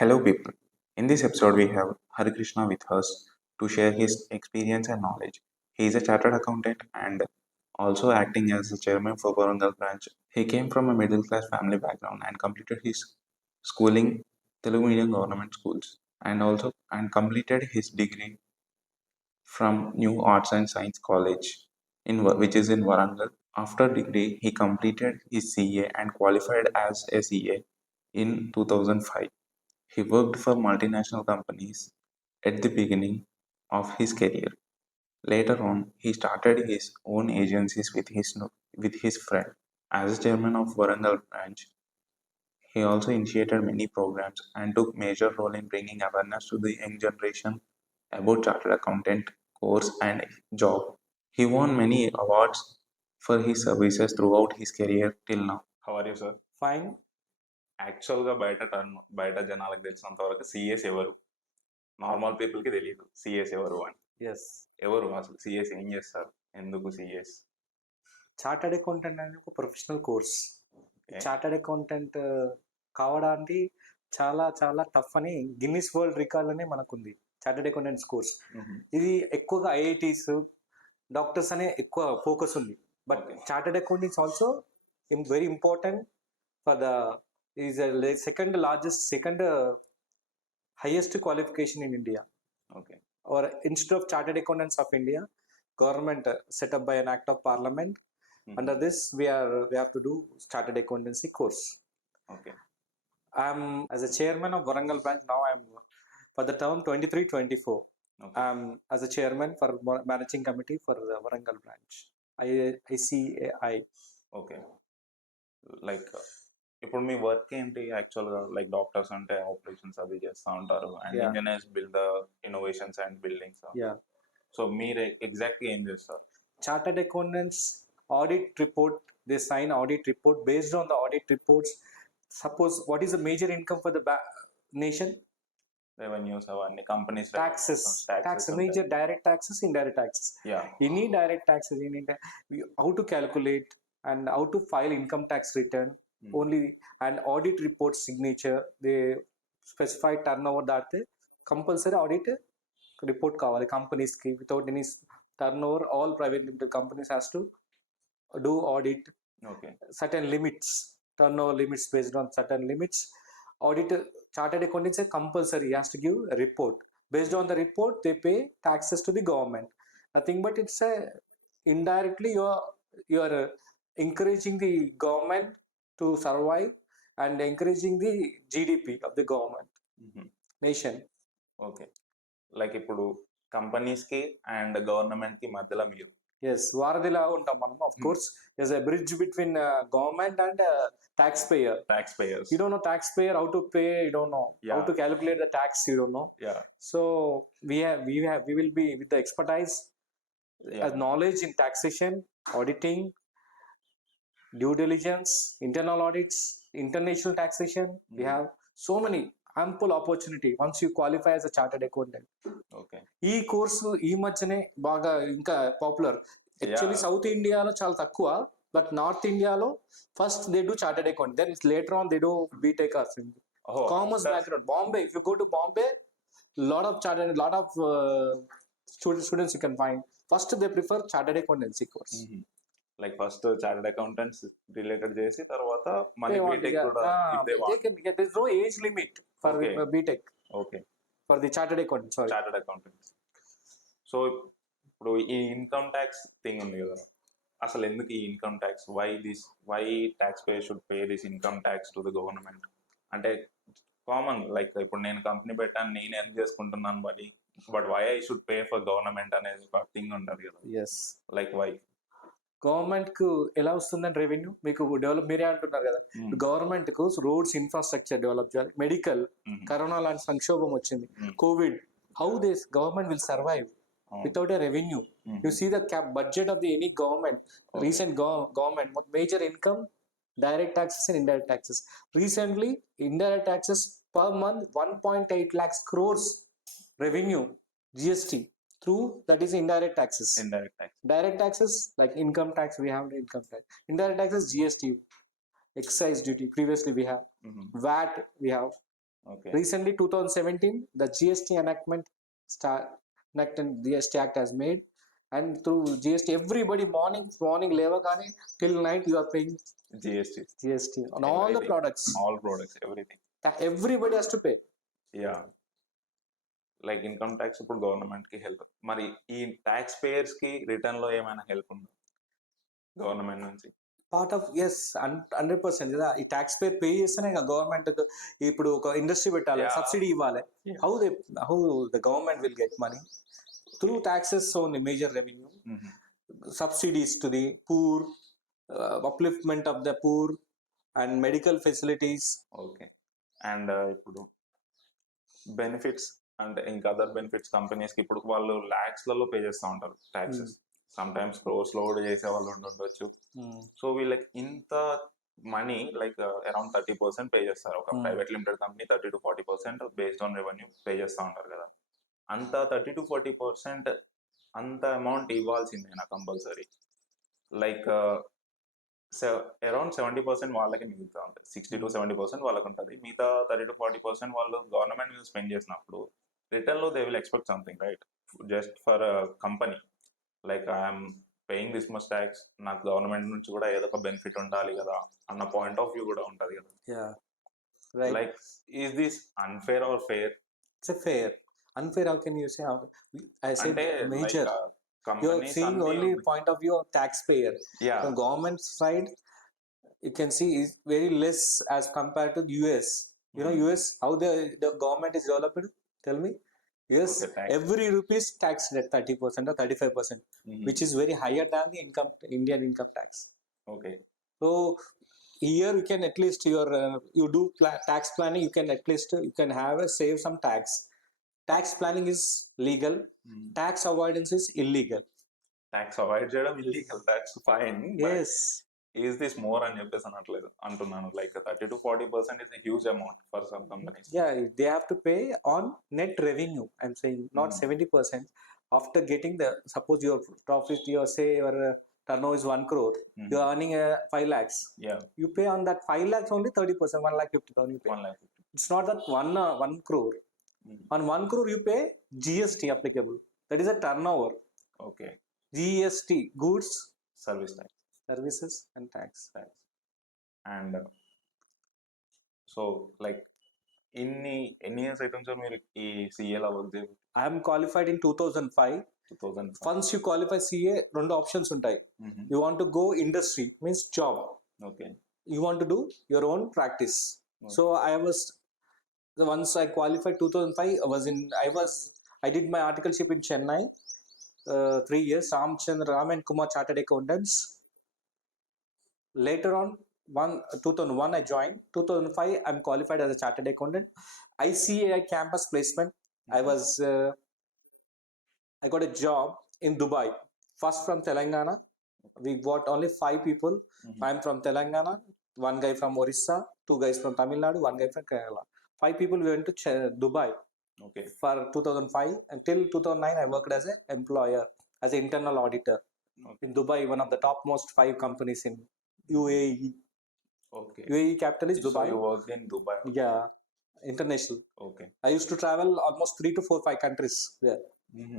Hello, people. In this episode, we have Harikrishna with us to share his experience and knowledge. He is a chartered accountant and also acting as the chairman for Warangal branch. He came from a middle class family background and completed his schooling Telugu medium government schools and completed his degree from New Arts and Science College which is in Warangal. After degree, he completed his CA and qualified as a CA in 2005. He worked for multinational companies at the beginning of his career. Later on, he started his own agencies with his friend. As chairman of Warangal branch, he also initiated many programs and took major role in bringing awareness to the young generation about chartered accountant course and job. He won many awards for his services throughout his career till now. How are you, sir? Fine. యాక్చువల్గా బయట జనాలకు తెలిసినంత వరకు సిఎస్ ఎవరు నార్మల్ పీపుల్కి తెలియదు సిఎస్ ఎవరు అని. ఎస్. ఎవరు అసలు సిఎస్ ఏం చేస్తారు, ఎందుకు సిఎస్? చార్టర్డ్ అకౌంటెంట్ అనేది ఒక ప్రొఫెషనల్ కోర్స్. చార్టర్డ్ అకౌంటెంట్ కావడానికి చాలా చాలా టఫ్ అని గిన్నిస్ వరల్డ్ రికార్డ్ అనే మనకుంది చార్టర్డ్ అకౌంటెంట్స్ కోర్స్. ఇది ఎక్కువగా ఐఐటీస్ డాక్టర్స్ అనే ఎక్కువ ఫోకస్ ఉంది. But chartered accountings also very important for the is second highest qualification in India. Okay. Or Institute of Chartered Accountants of India, government set up by an act of parliament. Under this, we have to do chartered accountancy course. Okay. I'm as a chairman of Warangal branch now. I'm for the term 23-24. Okay. I'm as a chairman for managing committee for the Warangal branch. ICAI. Okay. Like ఇప్పుడు మీ వర్క్ ఏంటి యాక్చువల్గా? Like doctors అంటే ఆపరేషన్స్ అది చేస్తూ ఉంటారు and Yeah. Engineers build the innovations and buildings. Yeah. So మీరు ఎగ్జాక్ట్గా ఏం చేస్తారు? Chartered accountants audit report. They sign audit report. Based on the audit reports, suppose what is the major income for the nation? Revenues అవన్నీ companies Taxes. Major direct taxes, indirect taxes. Yeah. Any direct taxes, how to calculate and how to file income tax return. Only and audit report signature. They specify turnover that compulsory audit report kavali companies ki. Without any turnover, all private limited companies has to do audit. Okay. Certain limits, turnover limits, based on certain limits, audit chartered accountants are compulsory. He has to give a report. Based on the report, they pay taxes to the government. Nothing but it's a indirectly you are encouraging the government to survive and encouraging the GDP of the government nation. Okay. Like ఇప్పుడు కంపెనీస్కి అండ్ గవర్నమెంట్కి మధ్యలో మీరు. Yes, వారధిలాగా ఉంటాం మనం. Of course, there's a bridge between government and taxpayer. Taxpayers. You don't know taxpayer how to pay. You don't know how to calculate the tax. You don't know. Yeah. So we will be with the expertise, knowledge in taxation, auditing, due diligence, internal audits, international taxation. We have so many ample opportunity once you qualify as a chartered accountant. Okay. ఈ కోర్సు ఈ మధ్యనే బాగా ఇంకా popular. Actually south ఇండియాలో చాలా తక్కువ, but north ఇండియాలో first they do chartered account, then later on they do BTech or commerce background. Bombay, if you go to Bombay, lot of students you can find. First they prefer chartered accountancy course. Like first chartered accountants related చేసి తర్వాత money BTech కూడా they can get, there's no age limit for btech. Okay. For the chartered accountant, sorry. Chartered accountants. So ఇప్పుడు ఈ income tax thing ఉంది కదా, అసలు ఎందుకు ఈ income tax? Why tax pay should pay this income tax to the government? అంటే common like ఇప్పుడు నేను కంపెనీ పెట్టాను, నేను ఎర్న్ చేసుకుంటున్నాను but why I should pay for government అనేది ఒక థింగ్ ఉంటుంది కదా. ఎస్. లైక్ వై గవర్నమెంట్ కు ఎలా వస్తుందని రెవెన్యూ మీకు డెవలప్, మీరే అంటున్నారు కదా, గవర్నమెంట్ కు రోడ్స్ ఇన్ఫ్రాస్ట్రక్చర్ డెవలప్ చేయాలి. మెడికల్, కరోనా లాంటి సంక్షోభం వచ్చింది, Covid. How this government will survive without a revenue? You see the budget of the any government, recent government, major income, direct taxes and indirect taxes. Recently, indirect taxes per month 1.8 lakhs crores revenue, GST through, that is indirect taxes. Direct taxes like income tax, we have income tax. Indirect taxes, GST, excise duty, previously we have VAT, we have Okay. Recently, 2017, the GST enactment GST Act has made, and through GST, everybody morning levagane till night you are paying GST on all the products. All products, everything. Everybody has to pay. Yeah. Like income tax ఇప్పుడు గవర్నమెంట్ కి హెల్ప్, మరి ఈ tax payers కి రిటర్న్ లో ఏమైనా హెల్ప్ ఉందా గవర్నమెంట్ నుంచి? Part of yes 100% కదా. ఈ ట్యాక్స్ పేర్ పే చేస్తేనే గవర్నమెంట్ ఇప్పుడు ఒక ఇండస్ట్రీ పెట్టాలి, సబ్సిడీ ఇవ్వాలి. How the government will get money through taxes only, major revenue. Subsidies to the poor, upliftment of the poor, and medical facilities. Okay. And ఇప్పుడు బెనిఫిట్స్ అంటే ఇంకా అదర్ బెనిఫిట్స్ కంపెనీస్ కి ఇప్పుడు వాళ్ళు లాక్స్ లలో పే చేస్తూ ఉంటారు ట్యాక్సెస్, సమ్ టైమ్స్ క్రోర్స్ లో కూడా చేసే వాళ్ళు ఉండొచ్చు. సో వీళ్ళకి ఇంత మనీ లైక్ అరౌండ్ 30% పే చేస్తారు. ఒక private limited company 30 to 40% based on revenue pay చేస్తూ ఉంటారు కదా. అంత 30 to 40% అంత అమౌంట్ ఇవ్వాల్సిందేనా కంపల్సరీ? లైక్ అరౌండ్ 70% వాళ్ళకి మిగులుతూ ఉంటుంది, 60 to 70% వాళ్ళకి ఉంటుంది. మిగతా 30 to 40% వాళ్ళు గవర్నమెంట్ మీద స్పెండ్ చేసినప్పుడు రిటర్న్ లో they will expect something, right? Just for company like I'm paying this much tax, నాకు గవర్నమెంట్ నుంచి కూడా ఏదో ఒక బెనిఫిట్ ఉండాలి కదా అన్న పాయింట్ ఆఫ్ వ్యూ కూడా ఉంటుంది కదా. Like is this unfair or fair? It's a fair. Unfair, how can you say? I said అంటే major. You're seeing only point of view of taxpayer. From government side, you can see is very less as compared to US. You know US, how the government is developed? Tell me. Yes, every rupee is taxed at 30% or 35%, which is very higher than the Indian income tax. Okay. So here you can at least you do tax planning. You can at least you can have save some tax. Tax planning is legal. Tax avoidance is illegal. Tax avoid చేయడం illegal, that's fine. Yes. Is this more అని చెప్పేసి అంటున్నాను. Like 30 to 40% is a huge amount for some companies. Yeah, they have to pay on net revenue. I'm saying not 70%. After getting the, suppose your profit, say your turnover is 1 crore, you're earning 5 lakhs. Yeah. You pay on that 5 lakhs only 30%, 1,50,000 you pay. 1,50,000. It's not that 1 crore. On 1 crore you pay GST applicable. That is a turnover. Okay. GST, goods, service tax, services and tax. And so like ఎన్ని ఇయర్స్ అయితే మీరు ఈ సిఏలో వర్క్ చేయాలి? I am qualified in 2005. Once you qualify CA, రెండు ఆప్షన్స్ ఉంటాయి. You want to go industry, means job. Okay. You want to do your own practice. Okay. So once I qualified 2005, I did my articleship in Chennai, 3 years, Ram and Kumar Chartered Accountants. Later on, 2001 I joined. 2005 I'm qualified as a chartered accountant. ICAI campus placement. I got a job in Dubai. First from Telangana. We got only 5 people. I'm from Telangana. 1 guy from Orissa. 2 guys from Tamil Nadu. 1 guy from Kerala. 5 people we went to Dubai. Okay. For 2005 until 2009 I worked as an employer, as an internal auditor. Okay. In Dubai, one of the topmost 5 companies in UAE. Okay. UAE capital is Dubai. So you worked in Dubai? Yeah, international. Okay. I used to travel almost 3 to 4, 5 countries there.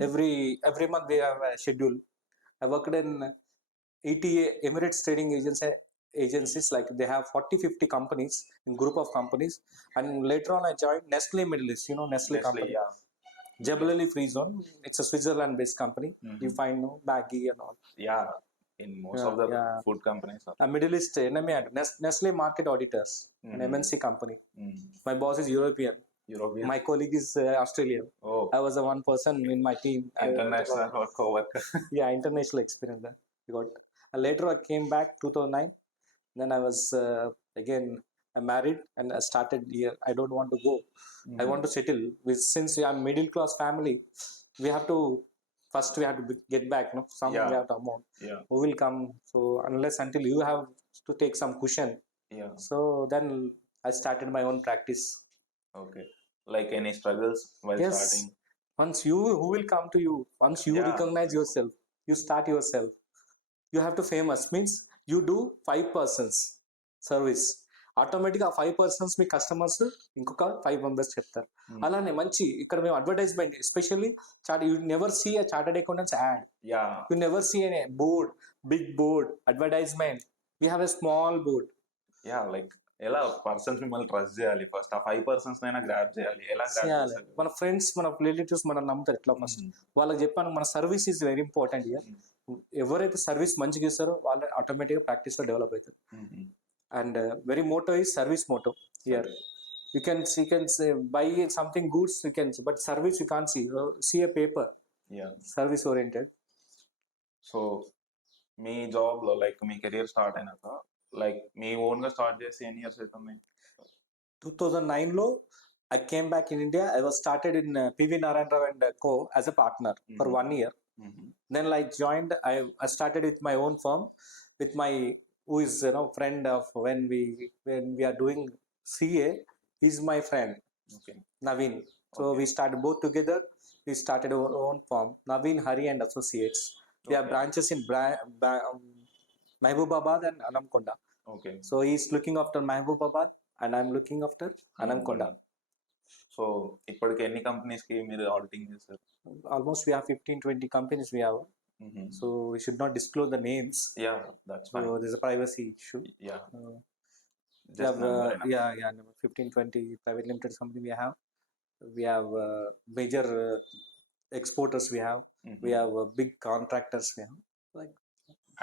Every month we have a schedule. I worked in ETA, Emirates Trading agencies, like they have 40-50 companies, in group of companies. And later on I joined Nestle Middle East. You know Nestle company. Yeah. Jebel Ali Free Zone. It's a Switzerland based company. You find Maggi and all. Yeah. In most of the food companies. Middle East, Nestle Market Auditors, an MNC company. My boss is European. My colleague is Australian. Oh. I was the one person in my team. International or co-worker. Yeah, international experience there. Later I came back 2009. Then I was again I married and I started here. I don't want to go. I want to settle. Since we are middle class family, we have to get back. No, we have to amount. Yeah. Who will come? So unless until you have to take some cushion. Yeah. So then I started my own practice. Okay. Like any struggles while starting? Once who will come to you? Once you recognize yourself, you start yourself. You have to famous, means you do 5 persons service. ఆటోమేటిక్గా ఆ 5 పర్సన్స్ మీ కస్టమర్స్ ఇంకొక 5 మెంబర్స్ చెప్తారు. అలానే మంచి ఇక్కడ మేము advertisement especially you never see a chartered accountants ad, ya you never see a board, big board advertisement, we have a small board. Ya like ఎలా persons మిమ్మల్ని ట్రస్ట్ చేయాలి, ఫస్ట్ ఆ 5 పర్సన్స్ నైనా గ్రాప్ చేయాలి, ఎలా గ్రాప్ చేయాలి. చేస్తారు? మన ఫ్రెండ్స్, మన రిలేటివ్స్ మనం నమ్ముతారు ఎట్లా ఫస్ట్. వాళ్ళకి చెప్పాను మన service is very important year. ఎవరైతే సర్వీస్ మంచిగా ఇస్తారో వాళ్ళు ఆటోమేటిక్గా ప్రాక్టీస్లో డెవలప్ అవుతారు. And very Moto is service motto year. You can say, buy something goods you can see, but service you can't see a paper. Yeah. Service oriented. So మీ job లో like మీ కెరియర్ స్టార్ట్ అయినాక like మీ own గా start చేసి ఎన్ని ఇయర్స్ అవుతుంది? 2009 లో I came back in India. I was started in PV Narayan Rao and Co as a partner for 1 year. Then I joined. I started with my own firm with my who is friend of when we are doing CA. He's my friend. Okay. Naveen. So we started both together. We started our own firm, Naveen, Hari and Associates. We have branches in Mahbubabad and Anamkonda. Okay. So he's looking after Mahbubabad and I'm looking after Anamkonda. So ఇప్పటికి ఎన్ని కంపెనీస్ కి మీరు ఆడిటింగ్ చేశారు? Almost we have 15-20 companies we have. So we should not disclose the names. Yeah, that's fine. So there's a privacy issue. Yeah. We have 15-20 private limited company we have. We have major exporters we have. We have big contractors we have. Like.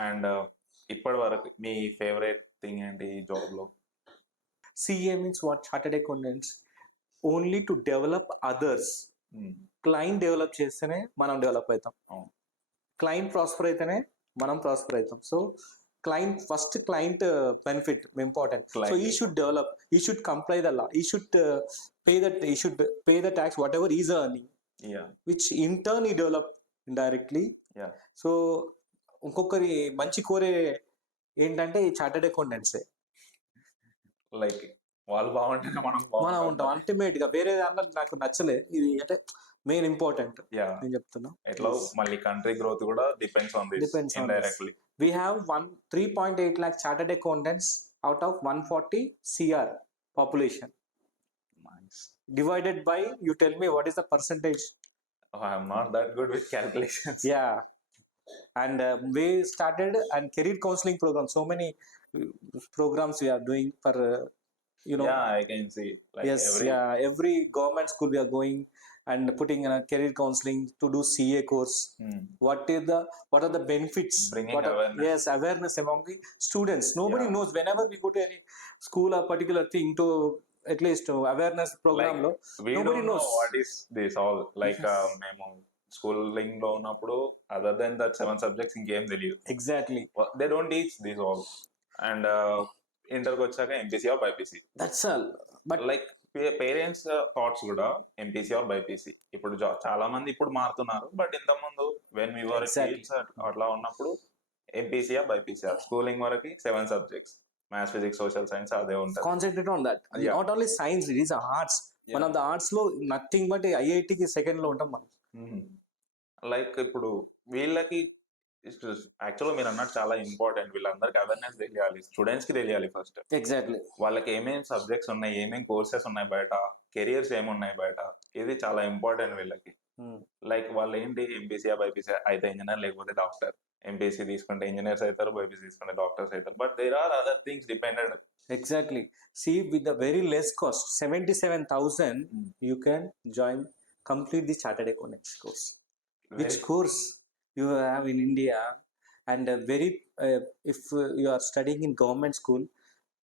And ఇప్పటి వరకు మీ favourite thing ఏంటి ఈ జాబ్ లో? CA means what? Chartered accountants only to develop others. Client develop చేస్తేనే మనం డెవలప్ అవుతాం. Client prosper అయితేనే మనం ప్రాస్పర్ అవుతాం. So client first client benefit important. So he should develop, he should comply the law, he should pay the tax whatever he's earning. Yeah. Which in turn he develop indirectly. Yeah. So ఇంకొకరి మంచి కోరే ఏంటంటే ఈ చార్టెడ్ అకౌంటెంట్సే. లైక్ వాళ్ళు బాగుంటేనే మనం ఉంటాం అల్టిమేట్ గా. వేరే దాంట్లో నాకు నచ్చలే ఇది, అంటే మెయిన్ ఇంపార్టెంట్ నేను చెప్తున్నా. ఎట్లా మళ్ళీ కంట్రీ గ్రోత్ కూడా depends on this indirectly. We have 3.8 lakh chartered accountants out of 140 CR population. Nice. Divided by, you tell me what is the percentage? Oh, I am not that good with calculations. Yeah. And we started and career counseling program. So many programs we are doing for Yeah, I can see. Like yes, every government school we are going and putting in a career counseling to do CA course. What are the benefits? Bringing awareness. Yes, awareness among the students. Nobody knows. Whenever we go to any school or particular thing to at least awareness program lo, we nobody don't knows know what is this all. Like మేము స్కూలింగ్ లో ఉన్నప్పుడు other then that 7 సబ్జెక్ట్స్ ఇంకేం తెలియదు. Exactly. They don't teach this all. And ఇంటర్కి వచ్చాక MPC or BiPC, that's all. But like parents thoughts కూడా MPC or BiPC. ఇప్పుడు చాలా మంది ఇప్పుడు మారుతున్నారు, బట్ ఇంత ముందు వెన్ వి వర్ కిడ్స్ అట్లా ఉన్నప్పుడు MPC or BiPC or schooling వరకు 7 subjects, maths, physics, social science అదే ఉంటుంది. Concentrate on that. Not only science, it is arts. One of the arts లో నథింగ్ బట్ ఐఐటికి సెకండ్ లో ఉంటాం మనం. లైక్ ఇప్పుడు వీళ్ళకి యాక్చువల్గా మీరు అన్నట్టు చాలా ఇంపార్టెంట్, వీళ్ళందరికీ అవేర్నెస్ తెలియాలి, స్టూడెంట్స్ కి తెలియాలి ఫస్ట్. ఎగ్జాక్ట్లీ. వాళ్ళకి ఏమేమి సబ్జెక్ట్స్ ఉన్నాయి, ఏమేమి కోర్సెస్ ఉన్నాయి బయట, కెరియర్స్ ఏమున్నాయి బయట, ఇది చాలా ఇంపార్టెంట్ వీళ్ళకి. లైక్ వాళ్ళు ఏంటి ఎంపీసీ బైపీసీ అయితే ఇంజనీర్ లేకపోతే డాక్టర్, ఎంపీసీ తీసుకుంటే ఇంజనీర్స్ అవుతారు, బైపీసీ తీసుకుంటే డాక్టర్స్ అవుతారు, but there are other things depended. Exactly. See, with the very less cost, 77,000, you can complete the chartered accountants course. Which course you have in India, and if you are studying in government school,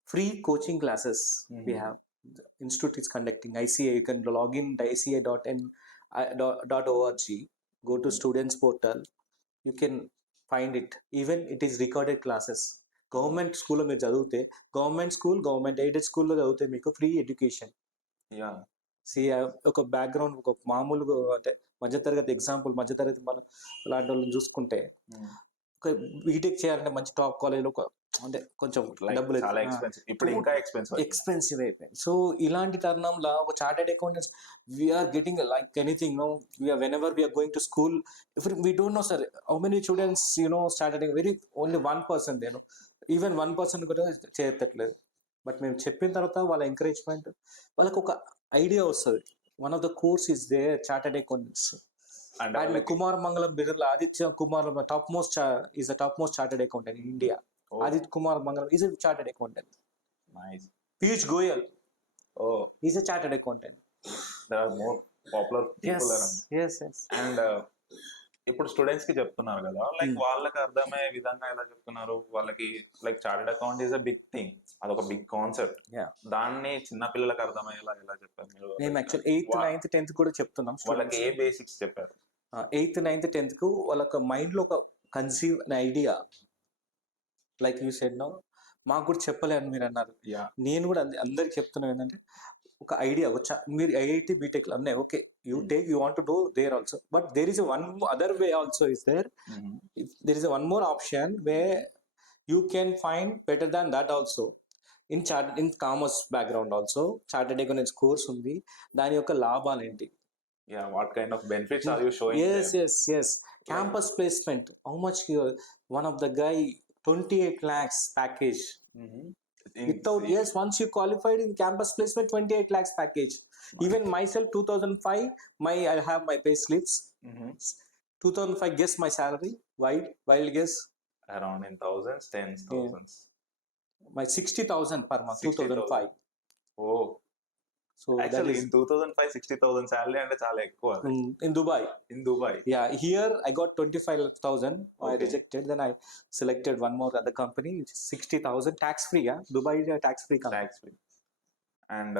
free coaching classes we have. The institute is conducting ICA. You can log in to ICA.org. Go to students portal. You can find it. Even it is recorded classes. Government స్కూల్లో మీరు చదివితే, government aided స్కూల్లో చదివితే మీకు free education. ఒక బ్యాక్గ్రౌండ్, ఒక మామూలుగా అంటే మధ్యతరగతి ఎగ్జాంపుల్, మధ్యతరగతి మనం లాంటి వాళ్ళని చూసుకుంటే ఒక బీటెక్ చేయాలంటే మంచి టాప్ కాలేజ్లో అంటే కొంచెం డబ్బులు ఎక్స్పెన్సివ్ అయిపోయింది. సో ఇలాంటి తరుణంలో ఒక chartered accountants we're getting like anything. Whenever we're going to school, if we don't know sir how many students started, very only 1%. Even 1% కూడా చేయట్లేదు. బట్ మేము చెప్పిన తర్వాత వాళ్ళ ఎంకరేజ్మెంట్, వాళ్ళకి ఒక ఐడియా వస్తుంది. One of the course is they chartered accountants. అంటే అండ్ వాళ్ళకి Kumar Mangalam Birla, Aditya Kumar top most is the top most chartered accountant in India. Aditya Kumar Mangalam is a chartered accountant. Nice. Piyush Goyal, oh, he's a chartered accountant. there are more popular Yes, people around. yes, yes. And ఇప్పుడు స్టూడెంట్స్ కి చెప్తున్నారు కదా, లైక్ వాళ్ళకి అర్థమయ్యే విధంగా ఎలా చెప్తున్నారు? వాళ్ళకి like chartered account is a big thing, అదొక బిగ్ కాన్సెప్ట్. Yeah. దాన్ని చిన్న పిల్లలకు అర్థమయ్యేలా ఎలా చెప్పారు మీరు? మేము యాక్చువల్ 8th, 9th, 10th కూడా చెప్తున్నాం వాళ్ళకి ఏ బేసిక్స్ చెప్పారు? 8th, 9th, 10th కు వాళ్ళకి మైండ్ లో ఒక conceive an idea, like you said no, మాకు కూడా చెప్పలేని మీరు అన్నారు. నేను కూడా అందరికి చెప్తున్నాను ఏంటంటే, ఒక ఐడియా వచ్చా, మీరు ఐఐటి బీటెక్ లో ఉన్నాయి, okay, you take, you want to do there also, but there is one other way also is there. There is one more option way you can find better than that also. In commerce background also chartered accountants course ఉంది. దాని యొక్క లాభాలు ఏంటి? Yeah, what kind of benefits are you showing Yes, them? yes. Campus placement, how much one of the guy 28 lakhs package. Without, yes, once you qualified in campus placement, 28 lakhs package. Even myself, 2005, I have my pay slips. 2005, guess my salary, wild guess. Around in thousands, tens, thousands. My 60,000 per month, 2005. Oh, so actually in 2005 60,000 salary అంటే చాలా ఎక్కువ. In Dubai. Yeah, here I got 25,000. I rejected, then I selected one more other company, 60,000 tax free. Yeah, Dubai tax free company. Tax free. And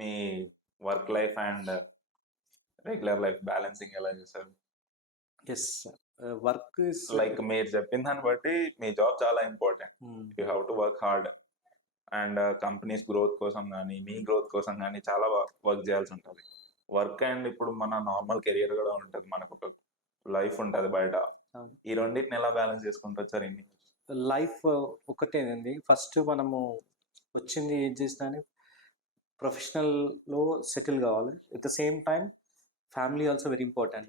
me work life and regular life balancing ఎలా చేశారు? Yes, work is like మీరు చెప్పిన దాన్ని బట్టి మీ జాబ్ చాలా important. You have to work hard and companies growth కోసం కానీ మీ గ్రోత్ కోసం కానీ చాలా వర్క్ చేయాల్సి ఉంటుంది. వర్క్ అండ్ ఇప్పుడు మన నార్మల్ కెరియర్ కూడా ఉంటుంది, మనకు ఒక లైఫ్ ఉంటుంది బయట. ఈ రెండింటిని ఎలా బ్యాలెన్స్ చేసుకుంటూ వచ్చారు ఇన్ని? లైఫ్ ఒకటేనండి. ఫస్ట్ మనము వచ్చింది ఏం చేసినా ప్రొఫెషనల్లో సెటిల్ కావాలి. At the same time family also very important.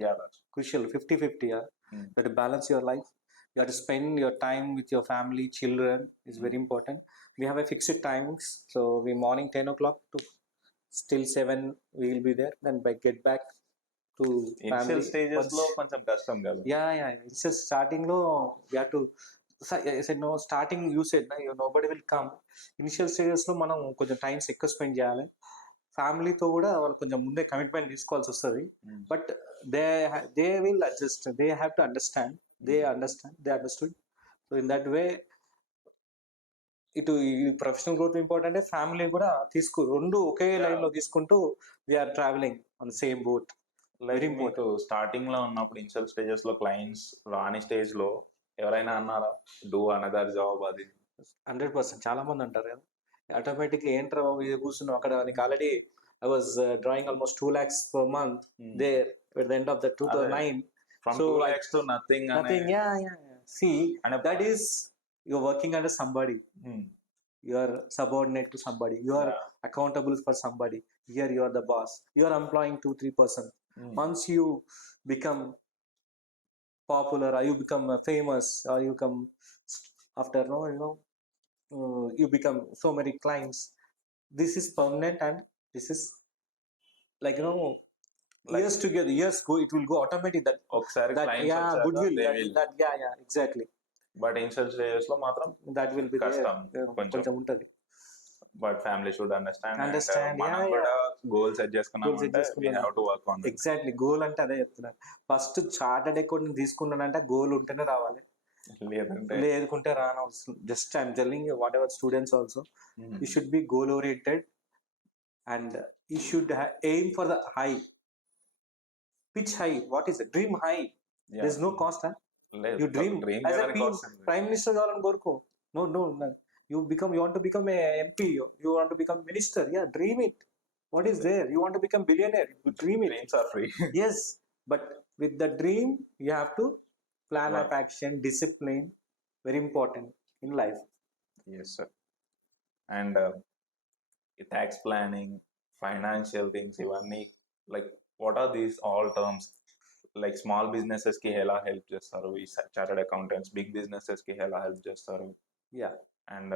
Crucial 50-50. You have to balance your life. You have to spend your time with your family, children is very important. We have a fixed timings. So we morning 10 o'clock to still 7 we will be there. Then get back to initial stages లో కొంచెం కష్టం కదా? Yeah. It's just starting లో we have to. I said no, starting you said nobody will come. Initial stages లో మనం కొంచెం టైమ్స్ ఎక్కువ స్పెండ్ చేయాలి. ఫ్యామిలీతో కూడా వాళ్ళు కొంచెం ముందే కమిట్మెంట్ తీసుకోవాల్సి వస్తుంది. But they will adjust, they have to understand, they understood. So in that way ఇటు ఈ ప్రొఫెషనల్ గ్రోత్ ఇంపార్టెంట్, ఫ్యామిలీ కూడా రెండు ఒకే లైన్ లో తీసుకుంటూ we're travelling on same boat. Very important. Starting లో ఉన్నప్పుడు ఇనిషియల్ స్టేజెస్ లో క్లయింట్స్ రాని స్టేజ్ లో ఎవరైనా అన్నారా డూ అనదర్ జాబ్? అది 100% చాలా మంది అంటారు కదా. ఆటోమేటిక్లీ ఏంట్రా ఇది కూర్చున్నావు అక్కడ, నీకు already I was drawing almost 2 lakhs per month there at the end of the 2009. From so 2 lakhs to nothing. Yeah. See, and that is you're working under somebody. You are subordinate to somebody. You are accountable for somebody. Here you are the boss. You are employing 2-3 person. Once you become popular, or you become famous, or you come after you become so many clients. This is permanent, and this is like years together, years go, it will go automatic. That goodwill, that exactly. But initial stages లో మాత్రం that will be కష్టం కొంచెం ఉంటది. But family should understand. మనం కూడా goal set చేసుకున్నామంటే we have to work on it. Exactly, goal అంటే అదే చెప్తున్నా. ఫస్ట్ చార్టెడ్ అకౌంట్ తీసుకున్నానంటే గోల్ ఉంటేనే రావాలి, లేదుకుంటే రానవసరం. Just I'm telling whatever students also, you should be goal oriented and you should aim for the high. Pitch high, what is dream high. There is no cost. You dream as a prime minister కావాలని కోరుకో. No. You want to become a MP, you want to become minister, dream it. What is there? You want to become billionaire, you dream it. Dreams are free. Yes, but with the dream you have to plan of action, discipline, very important in life. Yes sir. And tax planning, financial things, ఇవన్నీ like what are these all terms? Like small businesses కి ఎలా హెల్ప్ చేస్తారు ఈ chartered accountants, big businesses కి ఎలా హెల్ప్ చేస్తారు? Yeah, and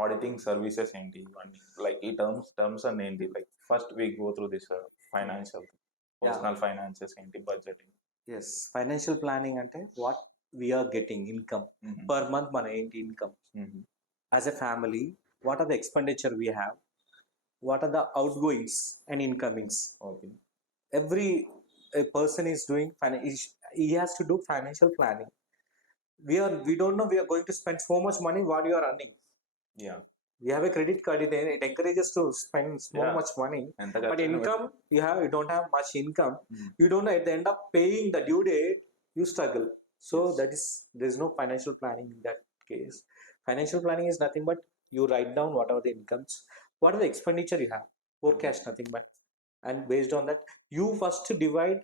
auditing services ఏంటి ఇవన్నీ లైక్ ఈ టర్మ్స్ అన్ని ఏంటి like first we go through this financial personal finances ఏంటి బడ్జెటింగ్. ఎస్, ఫైనాన్షియల్ ప్లానింగ్ అంటే what we're getting income per month, మన ఏంటి income as a family, what are the expenditure we have, what are the outgoings and incomings. Okay. Every a person is doing he has to do financial planning. We don't know we are going to spend so much money what you are earning. Yeah. We have a credit card, it encourages to spend so much money, but income you don't have much income. You don't know, at the end of paying the due date you struggle. So there's no financial planning in that case. Financial planning is nothing but you write down whatever the incomes, what are the expenditure you have, forecast nothing but, and based on that you first divide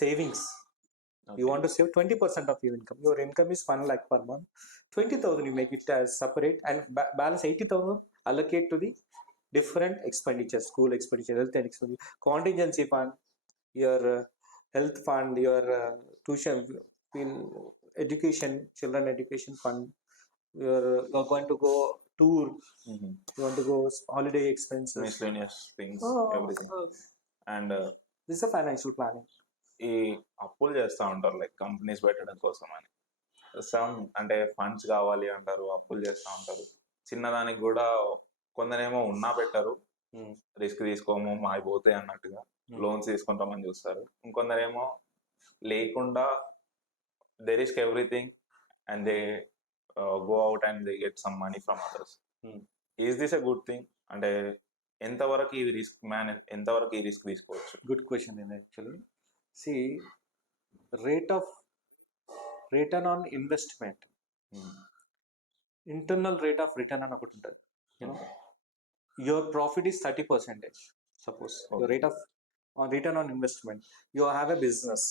savings. You want to save 20% of your income. Your income is 1 lakh per month. 20,000 you make it as separate, and balance 80,000 allocate to the different expenditures, school expenditure, health and expenditure, contingency fund, your health fund, your tuition, education, children education fund. You're going to go tour. You want to go holiday expenses, miscellaneous things, everything. And this is a financial planning. ఈ అప్పులు చేస్తూ ఉంటారు like companies పెట్టడం కోసం అని, సమ్ అంటే ఫండ్స్ కావాలి అంటారు, అప్పులు చేస్తూ ఉంటారు. చిన్నదానికి కూడా కొందరేమో ఉన్నా పెట్టరు, రిస్క్ తీసుకోము మాయిపోతాయి అన్నట్టుగా లోన్స్ తీసుకుంటామని చూస్తారు. ఇంకొందరేమో లేకుండా they risk everything and they go out and they get some money from others. Is this a good thing? అంటే ఎంతవరకు ఈ ఎంతవరకు ఈ రిస్క్ తీసుకోవచ్చు? గుడ్ క్వశ్చన్ ఇది actually. See, rate of return on investment, internal rate of return అని ఒకటి ఉంటుంది. Your profit is 30%. Suppose your rate of return on investment, you have a business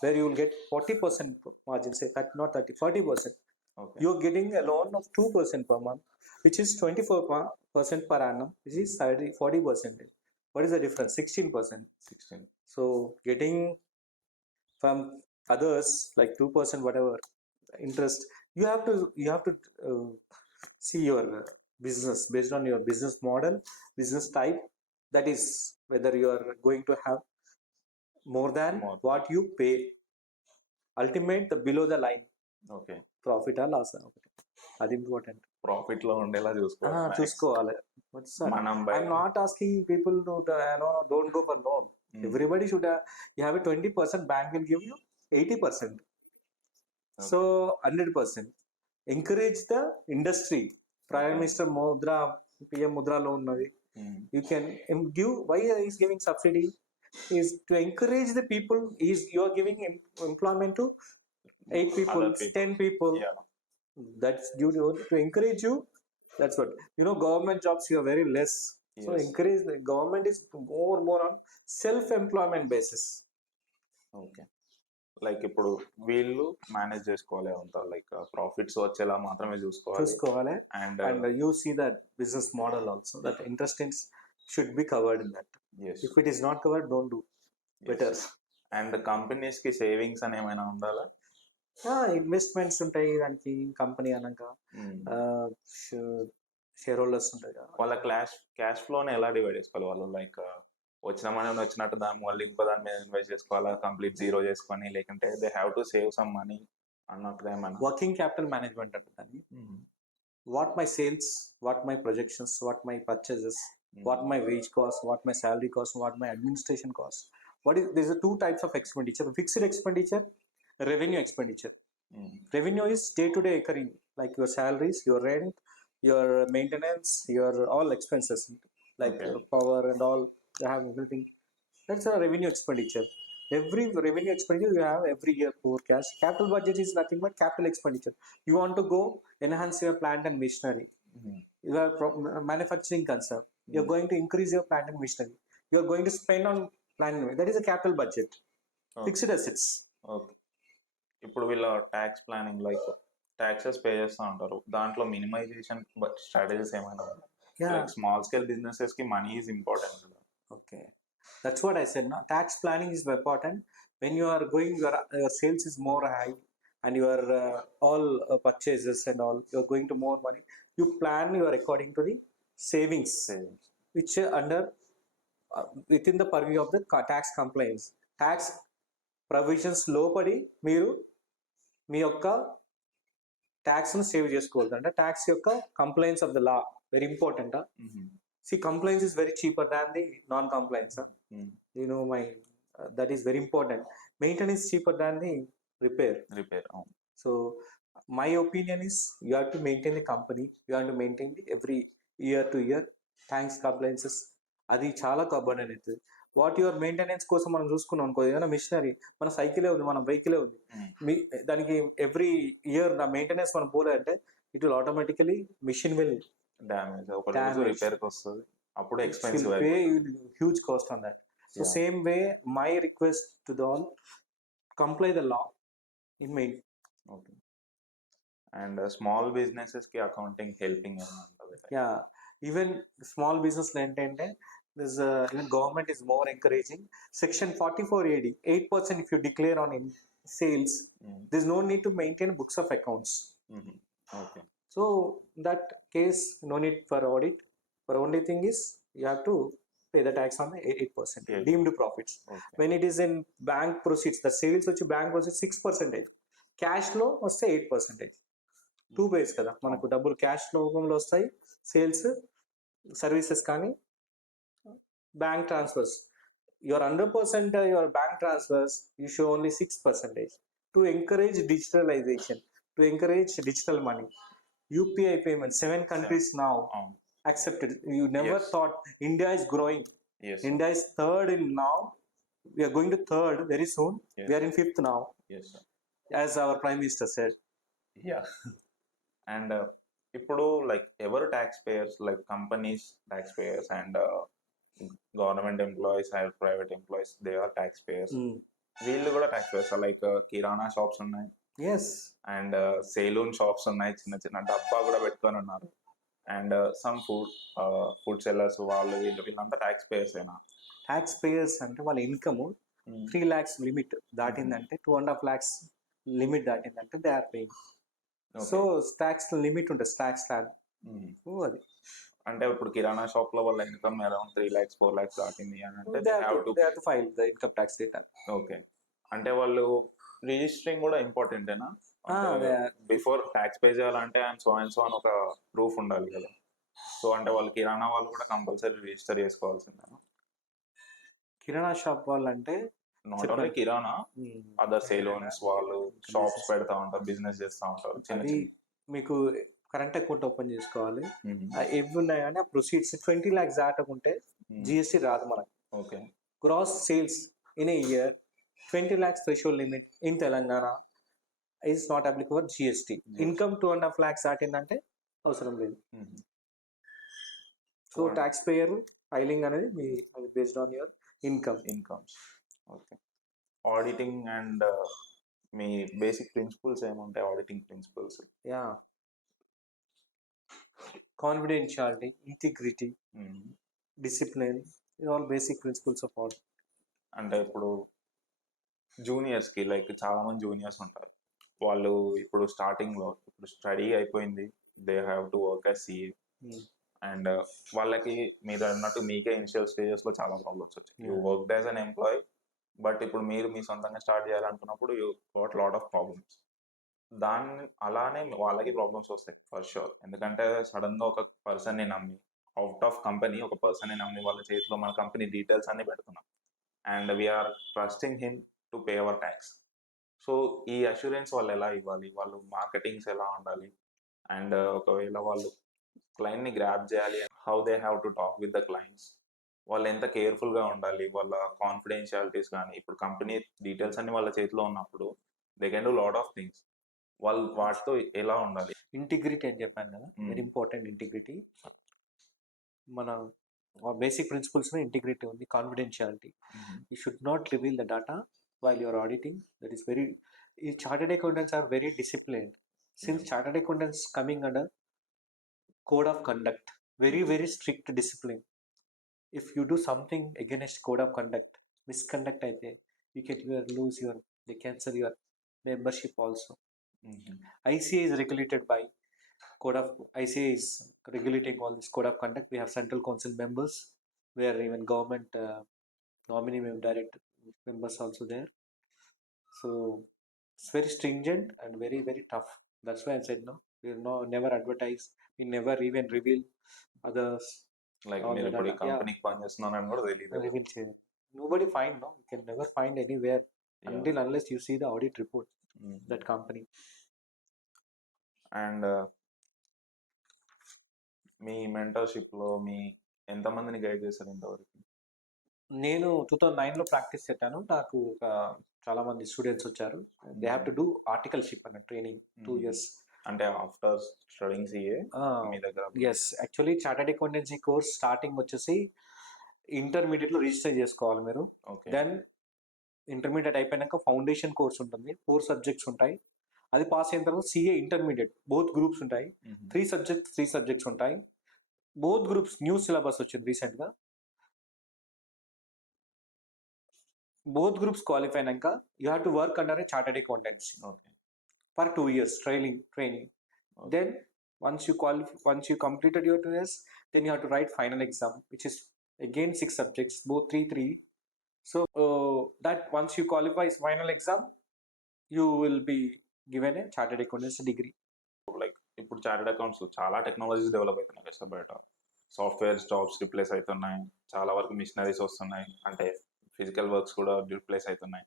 where you will get 40% margin, say not 30, 40%. Okay. You're getting a loan of 2% per month, which is 24% per annum, which is 40%. What is the difference? 16%. 16. So getting from others like 2% whatever interest, you have to see your business based on your business model, business type. That is whether you are going to have more than what you pay. Ultimate the below the line. Okay. Profit or loss, అది important. Profit లో ఉండేలా చూసుకోవాలి. I'm not asking people to don't go for loan. Everybody should have, you have a 20%, bank will give you 80%. Okay. So 100%. Encourage the industry. Prime Minister Mudra, PM Mudra loan ఉన్నది. You can give, why is giving subsidy? Is to encourage the people. You are giving employment to 8 people, 10 people. Yeah. That's due to encourage you. That's what, government jobs you are very less. Yes. So encourage the government is more on self-employment basis. Okay. Like ఇప్పుడు వీళ్ళు మేనేజ్ చేసుకోవాలి అంతా, like profits వచ్చేలా మాత్రమే చూసుకోవాలి. And you see that business model also, that interest should be covered in that. If it is not covered, don't do. Better. And companies కి savings అని ఏమైనా ఉండాలా? ఇన్వెస్ట్మెంట్స్ ఉంటాయి దానికి, కంపెనీ అనక షేర్ హోల్డర్స్ ఉంటాయి కదా, వాళ్ళ క్యాష్ ఫ్లోని ఎలా డివైడ్ చేసుకోవాలి వాళ్ళు? లైక్ వచ్చిన మనీ వచ్చినట్టు దాని మళ్ళీ ఇంకో దాని మీద ఇన్వెస్ట్ చేసుకోవాలా, కంప్లీట్ జీరో చేసుకొని, లేకుంటే they have to save some money అన్నట్టుగా ఏమన్నా? వర్కింగ్ క్యాపిటల్ మేనేజ్మెంట్ అంటుందని. What my sales, what my projections, what my purchases, what my wage cost, what my salary cost, what my administration cost. There's a two types of expenditure: fixed expenditure, revenue expenditure. Revenue is day-to-day occurring, like your salaries, your rent, your maintenance, your all expenses, like power and all. You have everything. That's a revenue expenditure. Every revenue expenditure you have every year forecast. Capital budget is nothing but capital expenditure. You want to go enhance your plant and machinery. You are manufacturing concern. You're going to increase your plant and machinery. You're going to spend on plant. That is a capital budget. Fixed assets. Okay. ఇప్పుడు వీళ్ళ tax planning, like taxes pay చేస్తూ ఉంటారు, దాంట్లో minimisation strategies ఏమైనా? Small scale businesses కి money is important. Okay, that's what I said. Now, tax planning is important. When you are going, your sales is more high, and your all purchases and all, you're going to more money. you plan your according to the savings, which under within the purview of the tax compliance. Tax provisions లోపడి మీరు మీ యొక్క ట్యాక్స్ను save చేసుకోవద్దు. అంటే tax యొక్క compliance of the law very important. See compliance is very cheaper than the non compliance. You know my that is very important. Maintenance cheaper than the repair. So my opinion is you have to maintain the company, you have to maintain the every year to year thanks compliances. అది చాలా బర్డెన్ అవుతుంది. What your maintenance కోసం మనం చూసుకున్నాం అనుకో, ఏదైనా మిషనరీ మన సైకిలే ఉంది, మన వెహికలే ఉంది, మీ దానికి ఎవ్రీ ఇయర్ నా మెయింటెనెన్స్ మనం పోలే అంటే it will automatically machine will repair వస్తుంది, అప్పుడు expensive pay huge cost on that. So same way my request to the all, comply the law in main. Okay. And small businesses కి accounting helping yeah, even small business ఏంటంటే this even government is more encouraging section 44AD 8% if you declare on in sales, there's no need to maintain books of accounts. Okay. So that case no need for audit, for only thing is you have to pay the tax on the 8% deemed profits. Okay. When it is in bank proceeds, the sales which bank proceeds 6%, cash flow వస్తే 8%. Two ways కదా మనకు డబ్బులు క్యాష్ రూపంలో వస్తాయి, sales services కానీ bank transfers. Your 100% your bank transfers, you show only 6%. To encourage digitalization, to encourage digital money, UPI payment, 7 countries now accepted. You never thought India is growing. India is third in now. We are going to third very soon. We are in fifth now. Yes, sir. As our Prime Minister said. Yeah. And ఇప్పుడు like ఎవరు tax payers, like companies tax payers and government employees and private employees, they are tax payers. వీళ్ళు కూడా tax payers. Like kirana shops ఉన్నాయి, and saloon shops ఉన్నాయి, చిన్న చిన్న డబ్బా కూడా పెట్టుకొని ఉన్నారు, అండ్ సమ్ ఫుడ్ సెల్లర్స్, వాళ్ళు వీళ్ళంతా ట్యాక్స్ పేయర్స్ అయినా. ట్యాక్స్ పేయర్స్ అంటే వాళ్ళ ఇన్కమ్ 3 lakhs లిమిట్ దాటిందంటే, 2.5 lakhs లిమిట్ దాటిందంటే they are paying. So tax limit ఉంటుంది, ట్యాక్స్ స్లాబ్. అది అంటే ఇప్పుడు కిరాణా షాప్ లో వాళ్ళ ఇన్కమ్ అరౌండ్ 3 lakhs 4 lakhs దాటింది అని అంటే they have to file the income tax return. Okay. అంటే వాళ్ళు రిజిస్టరింగ్ కూడా ఇంపార్టెంటేనా? బిఫోర్ ట్యాక్స్ పే చేయాలంటే అండ్ సో అండ్ సో అని ఒక ప్రూఫ్ ఉండాలి కదా. సో అంటే వాళ్ళు కిరాణా వాళ్ళు కూడా కంపల్సరీ రిజిస్టర్ చేసుకోవాల్సిందేనా? కిరాణా షాప్ వాళ్ళు అంటే not only kirana, other salons వాళ్ళు షాప్స్ పెడతా ఉంటారు, బిజినెస్ చేస్తూ ఉంటారు. అది మీకు కరెంట్ అకౌంట్ ఓపెన్ చేసుకోవాలి. ఎవి ఉన్నాయి కానీ ఆ ప్రొసీడ్స్ 20 lakhs దాటకుంటే జిఎస్టీ రాదు మనకు. Okay. Gross sales in a year 20 lakhs threshold limit in Telangana is not applicable for GST. Income 2.5 lakhs దాటిందంటే అవసరం లేదు. సో ట్యాక్స్ పేయర్ ఫైలింగ్ అనేది మీ based on your incomes. Okay. Auditing and మీ బేసిక్ ప్రిన్సిపల్స్ ఏముంటాయి? Auditing principles confidentiality, integrity, discipline, all basic principles of audit. అంటే ఇప్పుడు జూనియర్స్ కి, లైక్ చాలా మంది జూనియర్స్ ఉంటారు, వాళ్ళు ఇప్పుడు స్టార్టింగ్ లో ఇప్పుడు స్టడీ అయిపోయింది, they have to work as CA, and వాళ్ళకి మీరు అన్నట్టు మీకే ఇనిషియల్ స్టేజెస్ లో చాలా ప్రాబ్లమ్స్ వచ్చాయి. You work as an employee, but ఇప్పుడు మీరు మీ సొంతంగా స్టార్ట్ చేయాలనుకున్నప్పుడు you got lot of problems. అలానే వాళ్ళకి ప్రాబ్లమ్స్ వస్తాయి ఫర్ షూర్. ఎందుకంటే సడన్ గా ఒక పర్సన్ ని నమ్మి, అవుట్ ఆఫ్ కంపెనీ ఒక పర్సన్ ని నమ్మి వాళ్ళ చేతిలో మన కంపెనీ డీటెయిల్స్ అన్ని పెడుతున్నాం, and we're trusting him to pay our tax. So ఈ అష్యూరెన్స్ వాళ్ళు ఎలా ఇవ్వాలి, వాళ్ళు మార్కెటింగ్స్ ఎలా ఉండాలి, అండ్ ఒకవేళ వాళ్ళు క్లయింట్ ని గ్రాప్ చేయాలి, how they have to talk with the clients, వాళ్ళు ఎంత కేర్ఫుల్ గా ఉండాలి, వాళ్ళ కాన్ఫిడెన్షియాలిటీస్ కానీ, ఇప్పుడు కంపెనీ డీటెయిల్స్ అన్ని వాళ్ళ చేతిలో ఉన్నప్పుడు they can do lot of things. వాళ్ళు వాటితో ఎలా ఉండాలి? ఇంటిగ్రిటీ అని చెప్పాను కదా, వెరీ ఇంపార్టెంట్ ఇంటిగ్రిటీ. మన బేసిక్ ప్రిన్సిపల్స్ లో ఇంటిగ్రిటీ ఉంది. Confidentiality, you should not reveal the data while you're auditing. That is very, ఈ chartered accountants are very disciplined. Since chartered accountants coming under code of conduct, very strict discipline. If you do something against code of conduct, misconduct aithe, you can lose they cancel your membership also. ICA is regulated by Code of ICA is regulating all this code of conduct. We have central council members, where even government nominee direct members also there. So it's very stringent and very very tough. That's why I said no. We will never advertise. We never even reveal others. Like All మీరు the ఇప్పుడు ఈ data. Yeah, కంపెనీకి పని చేస్తున్నారని కూడా తెలియదు. reveal చేయరు. Nobody find, no. You can never find anywhere until unless you see the audit report that company. అండ్ మీ మెంటర్షిప్లో మీ ఎంతమందిని గైడ్ చేశారు ఇంతవరకు? నేను 2009లో ప్రాక్టీస్ పెట్టాను. నాకు ఒక చాలా మంది స్టూడెంట్స్ వచ్చారు. They have to do articleship అన్న ట్రైనింగ్ 2 years. అంటే ఆఫ్టర్ స్టడింగ్ సిఏ మీ దగ్గర? Yes, actually chartered accountancy course starting వచ్చేసి ఇంటర్మీడియట్లో రిజిస్టర్ చేసుకోవాలి మీరు. దెన్ ఇంటర్మీడియట్ అయిపోయాక ఫౌండేషన్ కోర్స్ ఉంటుంది, 4 సబ్జెక్ట్స్ ఉంటాయి. అది పాస్ అయిన తర్వాత సిఏ ఇంటర్మీడియట్, బోత్ గ్రూప్స్ ఉంటాయి. 3 సబ్జెక్ట్స్ ఉంటాయి. బోత్ గ్రూప్స్ న్యూ సిలబస్ వచ్చింది రీసెంట్గా. both groups qualify nanka, you have to work under a chartered accountancy for 2 years training. Then once you completed your 2 years, then you have to write final exam, which is again 6 subjects, both 3. So that once you qualify final exam, you will be given a chartered accountancy degree. Like ఇప్పుడు chartered accounts చాలా technologies develop అవుతున్నాయి కదా బయట. Software jobs replace అవుతున్నాయి, చాలా వరకు machineries వస్తున్నాయి, అంటే ఫిజికల్ వర్క్స్ కూడా రిప్లేస్ అవుతున్నాయి.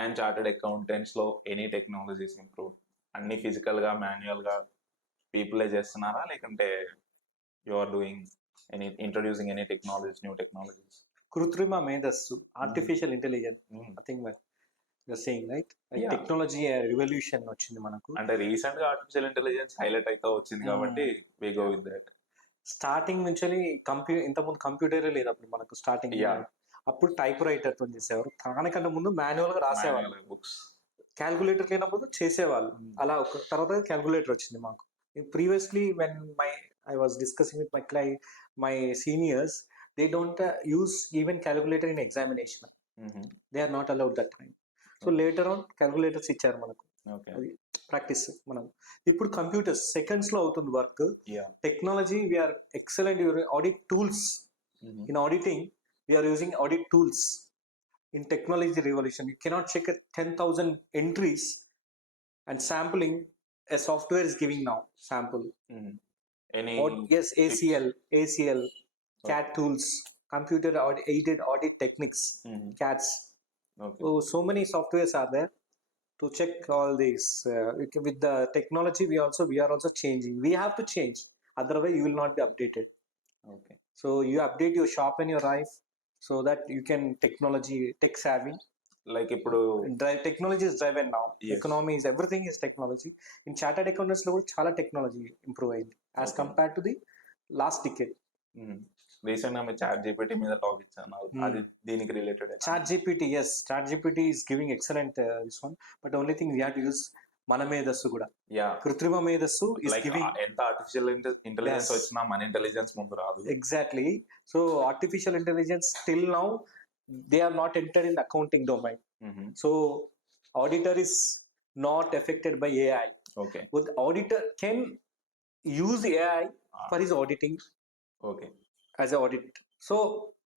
అండ్ చార్టెడ్ అకౌంటెంట్స్లో ఎనీ టెక్నాలజీస్ ఇంప్రూవ్, అన్ని ఫిజికల్గా మాన్యువల్గా పీపులే చేస్తున్నారా, లేకుంటే you are doing introducing any technologies, new technologies? కృత్రిమ మేధస్సు, artificial intelligence, I think you're saying, right? Technology revolution వచ్చింది మనకు. అంటే రీసెంట్ గా ఆర్టిఫిషియల్ ఇంటెలిజెన్స్ హైలైట్ అయితే వచ్చింది కాబట్టి we go with that. Starting నుంచి ఇంతకుముందు కంప్యూటరే లేదు అప్పుడు మనకు. స్టార్టింగ్ అప్పుడు టైప్ రైటర్ తో చేసేవారు, దానికంటే ముందు మాన్యువల్ గా రాసేవాళ్ళు, బుక్స్. క్యాల్కులేటర్ లేనప్పుడు చేసేవాళ్ళు. అలా ఒక తర్వాత క్యాల్కులేటర్ వచ్చింది మాకు. Previously when I was discussing with my seniors, they don't use even calculator in examination. They are not allowed that time. So later on calculators ఇచ్చారు మనకు, ప్రాక్టీస్. మనం ఇప్పుడు కంప్యూటర్స్ సెకండ్స్ లో అవుతుంది work. Technology, we are excellent audit tools. In auditing we are using audit tools. In technology revolution, you cannot check 10,000 entries and sampling. A software is giving now sample. Yes, ACL, CAT tools, computer aided audit techniques, CATs. So many softwares are there to check all these. With the technology, we are also changing. We have to change, otherwise you will not be updated. So you update your shop and your life, so that you can tech savvy. Like ఇప్పుడు technology is driven now. Economy is, everything is technology. In chartered accountants లో కూడా చాలా technology improve అయింది as compared to the last decade. Recent గా మీరు chat GPT మీద talk ఇచ్చాను, అది దీనికి related? Chat GPT, yes, chat GPT is giving excellent this one, but only thing we have to use మన మేధస్సు కూడా. కృత్రిమ మేధస్సు is giving. ఎంత ఆర్టిఫిషియల్ ఇంటెలిజెన్స్ వచ్చినా మన ఇంటెలిజెన్స్ ముందు రాదు. Exactly. So artificial intelligence till now they are not entered in the accounting domain. So auditor is not affected by AI. But auditor can use AI for his auditing. As a audit. So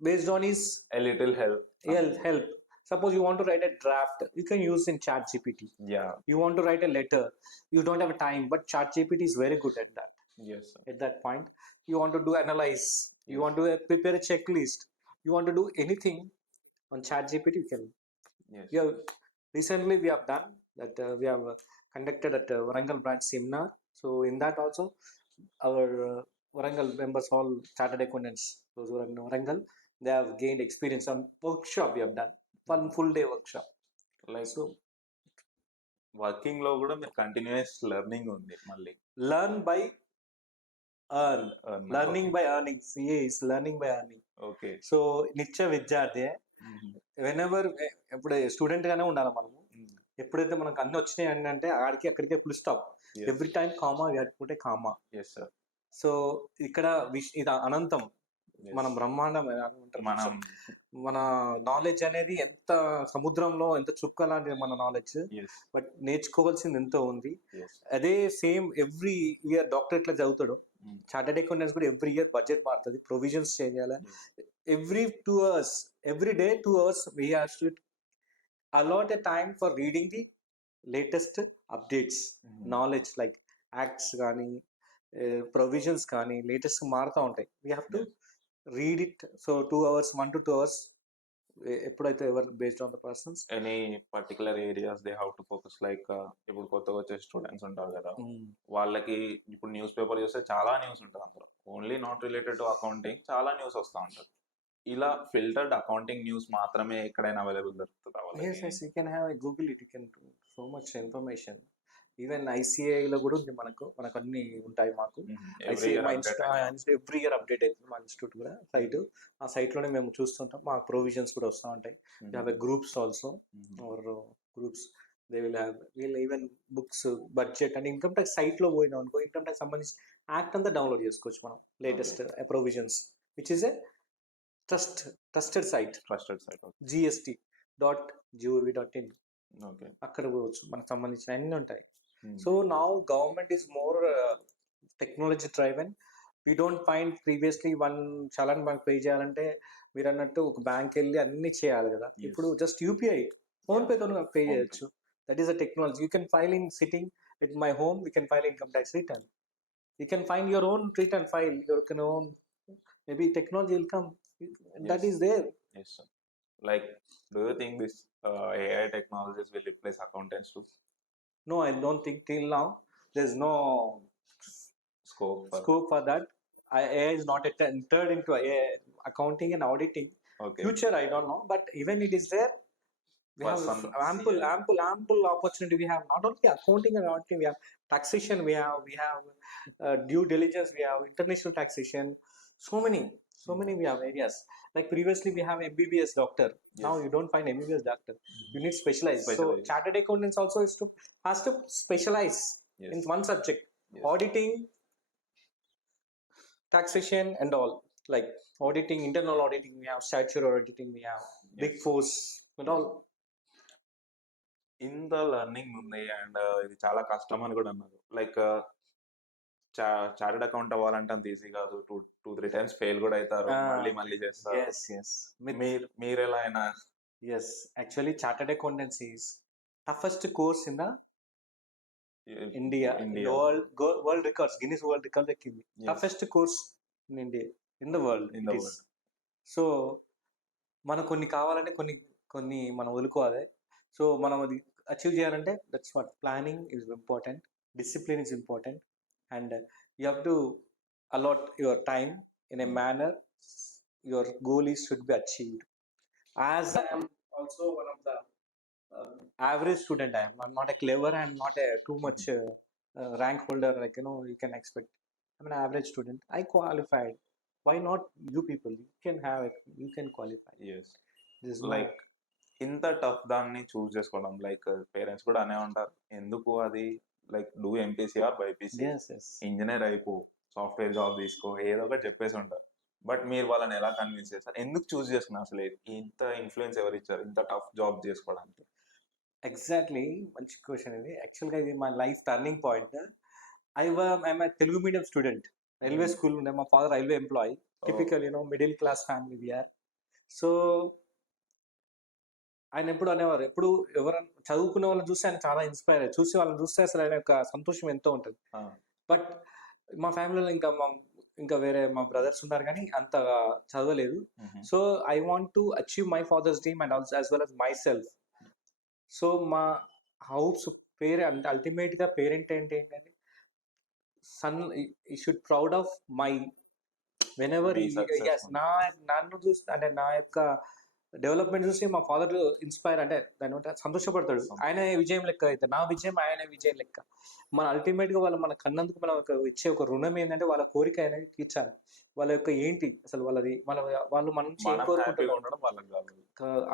based on his a little help. Suppose you want to write a draft, you can use in chat gpt. You want to write a letter, you don't have time, but chat gpt is very good at that. Yes, sir. At that point, you want to do analyze, you want to prepare a checklist, you want to do anything on chat gpt, you can. Recently we have done that. We have conducted at Warangal branch seminar. So in that also our Warangal members, all chartered accountants, those who are in Warangal, they have gained experience on workshop. We have done 1 full day workshop. Like so working లో కూడా మీరు continuous learning ఉంది. మళ్ళీ learn by earn. Learning by earning. CA is learning by earning. So నిత్య విద్యార్థి. వెనెవర్, ఇప్పుడు స్టూడెంట్ గానే ఉండాలి మనము. ఎప్పుడైతే మనకు అన్ని వచ్చినాయి అంటే ఆడికి అక్కడికే full stop. Every time comma, we have to put a comma. Yes, sir. So ఇక్కడ ఇది అనంతం. మనం బ్రహ్మాండం అంటారు మనం మన నాలెడ్జ్ అనేది ఎంత సముద్రంలో ఎంత చుక్క లాంటిది మన నాలెడ్జ్, బట్ నేర్చుకోవాల్సింది ఎంతో ఉంది. అదే సేమ్ ఎవ్రీ ఇయర్ డాక్టర్ ఎట్లా చదువుతాడు, చార్టెడ్ అకౌంటెంట్స్ కూడా ఎవ్రీ ఇయర్ బడ్జెట్ మారుతుంది, ప్రొవిజన్స్ చేయాలి. Every 2 hours, every day 2 hours we have to allot a time for reading the latest updates, knowledge like acts కానీ ప్రొవిజన్స్ కానీ లేటెస్ట్ మారుతూ ఉంటాయి. We have to read it. So 2 hours, 1 to 2 hours ఎప్పుడైతే ever based on the persons any particular areas they have to focus. Like ఇప్పుడు కొత్తగా వచ్చే స్టూడెంట్స్ ఉంటారు కదా, వాళ్ళకి ఇప్పుడు న్యూస్ పేపర్ చూస్తే చాలా న్యూస్ ఉంటుంది అందులో, only not related to accounting చాలా న్యూస్ వస్తూ ఉంటుంది. ఇలా ఫిల్టర్డ్ అకౌంటింగ్ న్యూస్ మాత్రమే ఎక్కడైనా అవైలబుల్ దొరుకుతుందా? You can have Google it, you can so much information. Even ఐసిఐలో కూడా ఉంది, మనకు అన్ని ఉంటాయి. మాకు ఐసిఐ మా ఎవ్రీ ఇయర్ అప్డేట్ అవుతుంది మా ఇన్స్టిట్యూట్ కూడా సైట్. ఆ సైట్లోనే మేము చూస్తుంటాం, మా ప్రొవిజన్స్ కూడా వస్తూ ఉంటాయి. We have a groups also, our groups they will have even books, budget and income tax సైట్లో పోయినా అనుకో, ఇన్కమ్ ట్యాక్స్ సంబంధించి యాక్ట్ అంతా డౌన్లోడ్ చేసుకోవచ్చు మనం, latest provisions, which is a trusted site, gst.gov.in. అక్కడ పోవచ్చు, మనకు సంబంధించిన అన్ని ఉంటాయి. So now government is more technology driven. We don't find previously one challan bank pay చేయాలంటే మీరు అన్నట్టు ఒక బ్యాంక్ వెళ్ళి అన్ని చేయాలి కదా. ఇప్పుడు జస్ట్ యూపీఐ, ఫోన్ పేతో పే చేయొచ్చు. That is a technology. You can file in sitting at my home, we can file income tax return. You can find your own return file, your own, maybe technology will come. That is there. Yes, sir. Like, do you think this AI technologies will replace accountants too? No, I don't think till now there's no scope for that. AI is not entered into AI, accounting and auditing. Future I don't know, but even it is there, we have ample opportunity. We have not only accounting and auditing, we have taxation, we have due diligence, we have international taxation, so many we have areas. Like previously we have MBBS doctor, now you don't find MBBS doctor, you need specialized. So chartered accountants also has to specialize in one subject. Auditing, taxation and all, like auditing, internal auditing, we have statutory auditing, we have big fours and all. ఇంత లర్నింగ్ ఉంది అండ్ ఇది చాలా కష్టం అని కూడా అన్నారు. Like chartered account అవ్వాలంటే అంత ఈజీ కాదు, 2-3 times ఫెయిల్ కూడా అవుతారు, మళ్ళీ చేస్తారు. మీరు ఎలా అయినా? Yes, actually chartered accountancy is toughest course in the India. World records, Guinness World Record ఎక్కింది, toughest course in India, in the world. So మనకు కొన్ని కావాలంటే కొన్ని మనం వదులుకోవాలి. సో మనం అది అచీవ్ చేయాలంటే that's what planning is important, discipline is important, and you have to allot your time in a manner your goal is should be achieved. As I am also one of the average student, I'm not a clever, I'm not a too much rank holder, like you can expect. I'm an average student, I qualified. Why not you people? You can have it, you can qualify. Yes, like ఇంత టఫ్ దాన్ని చూస్ చేసుకోవడం, like parents కూడా అనే ఉంటారు, ఎందుకు అది, like do MPC or BiPC, engineer అయిపో, software job తీసుకో, ఏదో ఒకటి చెప్పేసి ఉంటారు. బట్ మీరు వాళ్ళని ఎలా కన్విన్స్ చేస్తారు, ఎందుకు చూస్ చేసుకున్నారు, అసలు ఇంత ఇన్ఫ్లుయెన్స్ ఎవరు ఇచ్చారు ఇంత టఫ్ జాబ్ చేసుకోవడానికి? ఎగ్జాక్ట్లీ, మంచి క్వశ్చన్ ఇది. యాక్చువల్గా ఇది మా life turning point. I'm Telugu medium student, railway school ఉండే, మా father railway employee, typical middle class family we are. So ఆయన ఎప్పుడు అనేవారు, ఎప్పుడు ఎవరైనా చదువుకునే వాళ్ళని చూస్తే ఆయన చాలా ఇన్స్పైర్ అయ్యి, చూసి వాళ్ళని చూస్తే అసలు ఆయన యొక్క సంతోషం ఎంతో ఉంటుంది. బట్ మా ఫ్యామిలీలో ఇంకా వేరే మా బ్రదర్స్ ఉన్నారు కానీ అంత చదవలేదు. So I want to achieve my father's dream and also as well as my self. So మా హౌప్స్ అంటే అల్టిమేట్ గా పేరెంట్ ఏంటంటే, సన్ ఈ should proud of my whenever నన్ను చూస్తే, అంటే నా యొక్క డెవలప్మెంట్ చూసి మా ఫాదర్ ఇన్స్పైర్, అంటే దాని సంతోషపడతాడు. ఆయన విజయం లెక్క అయితే నా విజయం ఆయన విజయం లెక్క. మన అల్టిమేట్ గా వాళ్ళు మన కన్నందుకు మనం ఇచ్చే ఒక రుణం ఏంటంటే వాళ్ళ కోరిక అనేది తీర్చాలి. వాళ్ళ యొక్క ఏంటి అసలు వాళ్ళది, వాళ్ళు మనం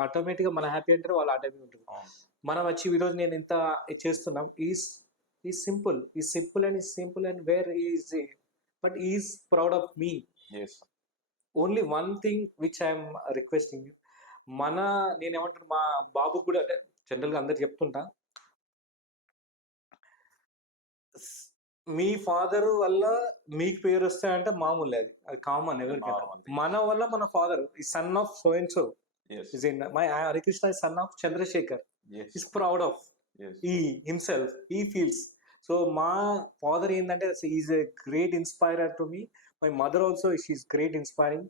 ఆటోమేటిక్ గా మన హ్యాపీ అంటే వాళ్ళు ఆటోమేటిక్ ఉంటుంది. మనం వచ్చి ఈరోజు నేను ఇంత చేస్తున్నాం, ఈ simple and where is, but is proud of me. Only one thing which I'm requesting you, నేనేమంటాను మా బాబు కూడా, అంటే జనరల్గా అందరు చెప్తుంటా, మీ ఫాదర్ వల్ల మీకు పేరు వస్తాయంటే మామూలే, అది కామన్ ఎవరికైనా. మన వల్ల మన ఫాదర్ ఈ son of so and so is in my Harikrishna is son of Chandrasekhar. Yes. He's proud of he himself. He feels so. My father ఏంటంటే is a great inspirer to me. My mother also, she's great inspiring,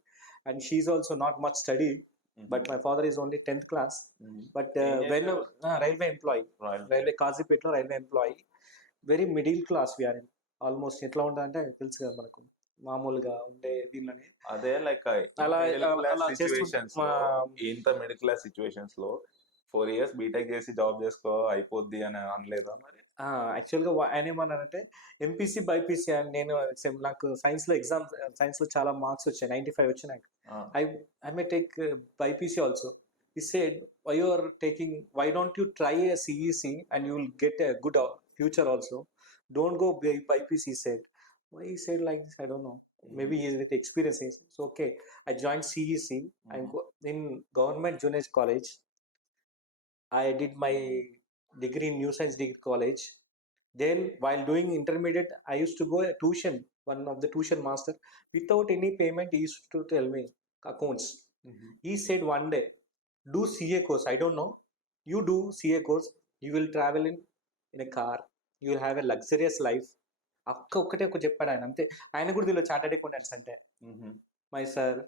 and she's also not much study. But my father is only 10th class. But when railway employee, railway Kazipetlo railway employee, very middle class we are in. Almost ఎట్లా ఉంటుందంటే తెలుసు కదా మనకు, మామూలుగా ఉండే వీళ్ళని అదే లైక్ అలా సిచ్యువేషన్స్ ఇంత మిడిల్ క్లాస్ సిచ్యువేషన్స్ లో 4 years బీటెక్ చేసి జాబ్ చేసుకో అయిపోద్ది అని అనలేదా మరి? యాక్చువల్గా ఆయన ఏమన్నారంటే ఎంపీసీ బైపీసీ అని. నేను నాకు సైన్స్ లో చాలా మార్క్స్ వచ్చాయి, 95 వచ్చాయి నాకు. I may take BiPC also. He said, why don't you try a CEC and you will get a good future also. Don't go bypc, he said. Why he said like this, I don't know. Maybe he is with experience. So okay, I joined CEC. I'm in government junior college. I did my degree in new science degree college. Then while doing intermediate, I used to go a tuition, one of the tuition master, without any payment. He used to tell me accounts. He said one day, do CA course. I don't know. You do CA course. You will travel in a car. You will have a luxurious life. ఒక్కటే చెప్పాడు ఆయన, అంతే. ఆయన కూడా దీనిలో chartered accountants అంటే my sir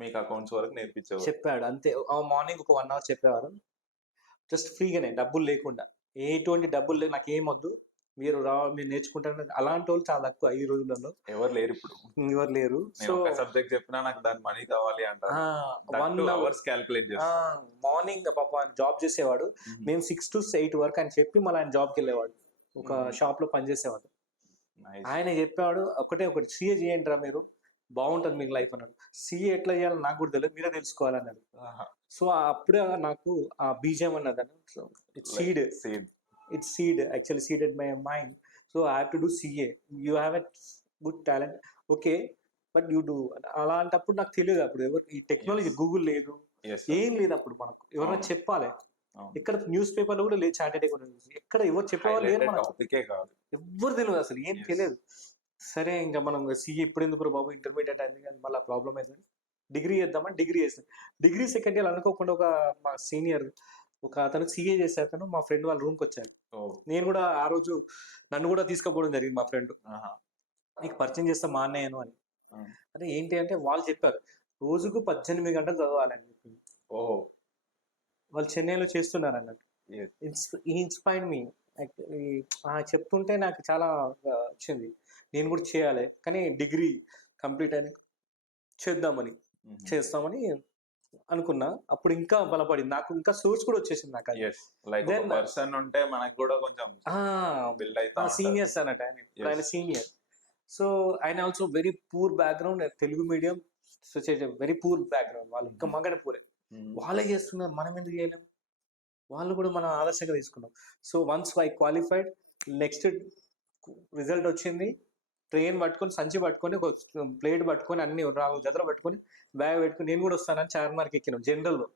మీకు అకౌంట్స్ వరకు నేర్పించారు చెప్పాడు, అంతే. మార్నింగ్ ఒక 1 hour చెప్పేవారు, జస్ట్ ఫ్రీగానే, డబ్బులు లేకుండా. ఎటువంటి డబ్బులు లేదు, నాకు ఏం వద్దు, మీరు నేర్చుకుంటారు. అలాంటి వాళ్ళు చాలా తక్కువ ఈ రోజులలో. ఎవరు లేరు ఇప్పుడు, ఎవరు లేరు. సో సబ్జెక్ట్ చెప్పినా నాకు దాని మనీ కావాలి అంటారు. 1 hours క్యాల్కులేట్ చేస్తారు. మార్నింగ్ పాప ఆయన జాబ్ చేసేవాడు. మేము 6 to 8 వరకు ఆయన చెప్పి మళ్ళీ ఆయన జాబ్కి వెళ్ళేవాడు, ఒక షాప్ లో పనిచేసేవాడు. ఆయన చెప్పేవాడు ఒకటి సీఏ చేయండి రా మీరు, బాగుంటుంది మీకు లైఫ్ అన్నాడు. సీఏ ఎట్లా చేయాలో నాకు కూడా తెలియదు, మీరే తెలుసుకోవాలన్నాడు. సో అప్పుడే నాకు ఆ బీజం అన్నది, it's seed actually seeded my mind. So I have to do CA. You have a good talent, okay, but you do. అలాంటప్పుడు నాకు తెలియదు, అప్పుడు ఎవరు ఈ టెక్నాలజీ, గూగుల్ లేదు, ఏం లేదు అప్పుడు. మనకు ఎవరైనా చెప్పాలి. ఇక్కడ న్యూస్ పేపర్లో కూడా లేదు చార్టెడ్ అకౌంటెంట్, ఎక్కడ ఎవరు చెప్పేవాళ్ళు లేరు, ఎవరు తెలియదు, అసలు ఏం తెలియదు. సరే ఇంకా మనం సీఏ ఇప్పుడు ఎందుకు బాబు, ఇంటర్మీడియట్ అయింది కానీ మళ్ళీ ప్రాబ్లం అయిందని డిగ్రీ చేద్దామని డిగ్రీ చేస్తాను. డిగ్రీ సెకండ్ ఇయర్ అనుకోకుండా ఒక మా సీనియర్ ఒక అతను సీఏ చేసే అతను మా ఫ్రెండ్ వాళ్ళ రూమ్కి వచ్చాడు. నేను కూడా ఆ రోజు నన్ను కూడా తీసుకుపోవడం జరిగింది. మా ఫ్రెండ్, నీకు పరిచయం చేస్తా మా అన్నయ్యను అని. అంటే ఏంటి అంటే వాళ్ళు చెప్పారు రోజుకు 18 గంటలు చదవాలని చెప్పి. వాళ్ళు చెన్నైలో చేస్తున్నారు అన్నట్టు. Inspired me. చెప్తుంటే నాకు చాలా వచ్చింది, నేను కూడా చేయాలి. కానీ డిగ్రీ కంప్లీట్ అయినా చేస్తామని అనుకున్నా. అప్పుడు ఇంకా బలపడింది నాకు, ఇంకా సోర్స్ కూడా వచ్చేసింది నాకు. సీనియర్స్ అన్నట్టు ఆయన సీనియర్. సో ఆయన also very poor background, Telugu medium, very poor background. వాళ్ళు ఇంకా మగడ పూరే, వాళ్ళే చేస్తున్నారు, మనం ఎందుకు చేయలేము? వాళ్ళు కూడా మనం ఆదర్శంగా తీసుకున్నాం. So once I qualified, next result వచ్చింది. ట్రైన్ పట్టుకొని, సంచి పట్టుకొని, ఒక ప్లేట్ పట్టుకొని, అన్ని 4 జతలు పట్టుకొని, బ్యాగ్ పెట్టుకుని నేను కూడా వస్తానని చార్మార్కి ఎక్కినాం జనరల్లో.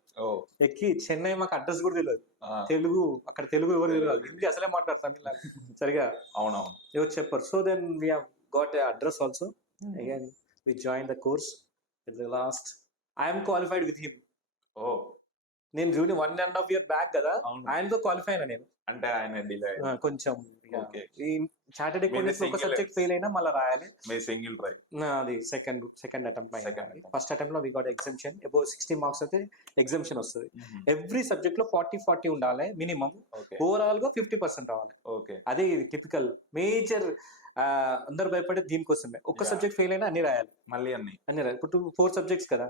ఎక్కి చెన్నై, మాకు అడ్రస్ కూడా తెలియదు, తెలుగు అక్కడ తెలుగు ఎవరు తెలియదు, హిందీ అసలే మాట్లాడతారు, తమిళనాడు సరిగా ఎవరు చెప్పారు. So then we have got a address also. Again we join the course. At the last I'm qualified with him. నేను జూని 1.5 year బ్యాక్ కదా, ఆయనతో క్వాలిఫై అయినా నేను. అంటే ఆయన కొంచెం చార్టెడ్ అకౌంటెంట్స్ ఒక సబ్జెక్ట్ ఫెయిల్ అయినా మళ్ళీ రాయాలి. అది సెకండ్ అటెంప్ట్. ఫస్ట్ అటెంప్ట్ లో we got exemption. Above 60 marks అయితే ఎగ్జామ్షన్ వస్తుంది. ఎవ్రీ సబ్జెక్ట్ లో 40 ఉండాలి మినిమం. ఓవరాల్ గా 50% రావాలి. అదే ఇది టిపికల్ మేజర్. అందరు భయపడే దీనికోసమే. ఒక్క సబ్జెక్ట్ ఫెయిల్ అయినా అన్ని రాయాలి, మళ్ళీ అన్ని రాయాలి. ఇప్పుడు 4 subjects కదా,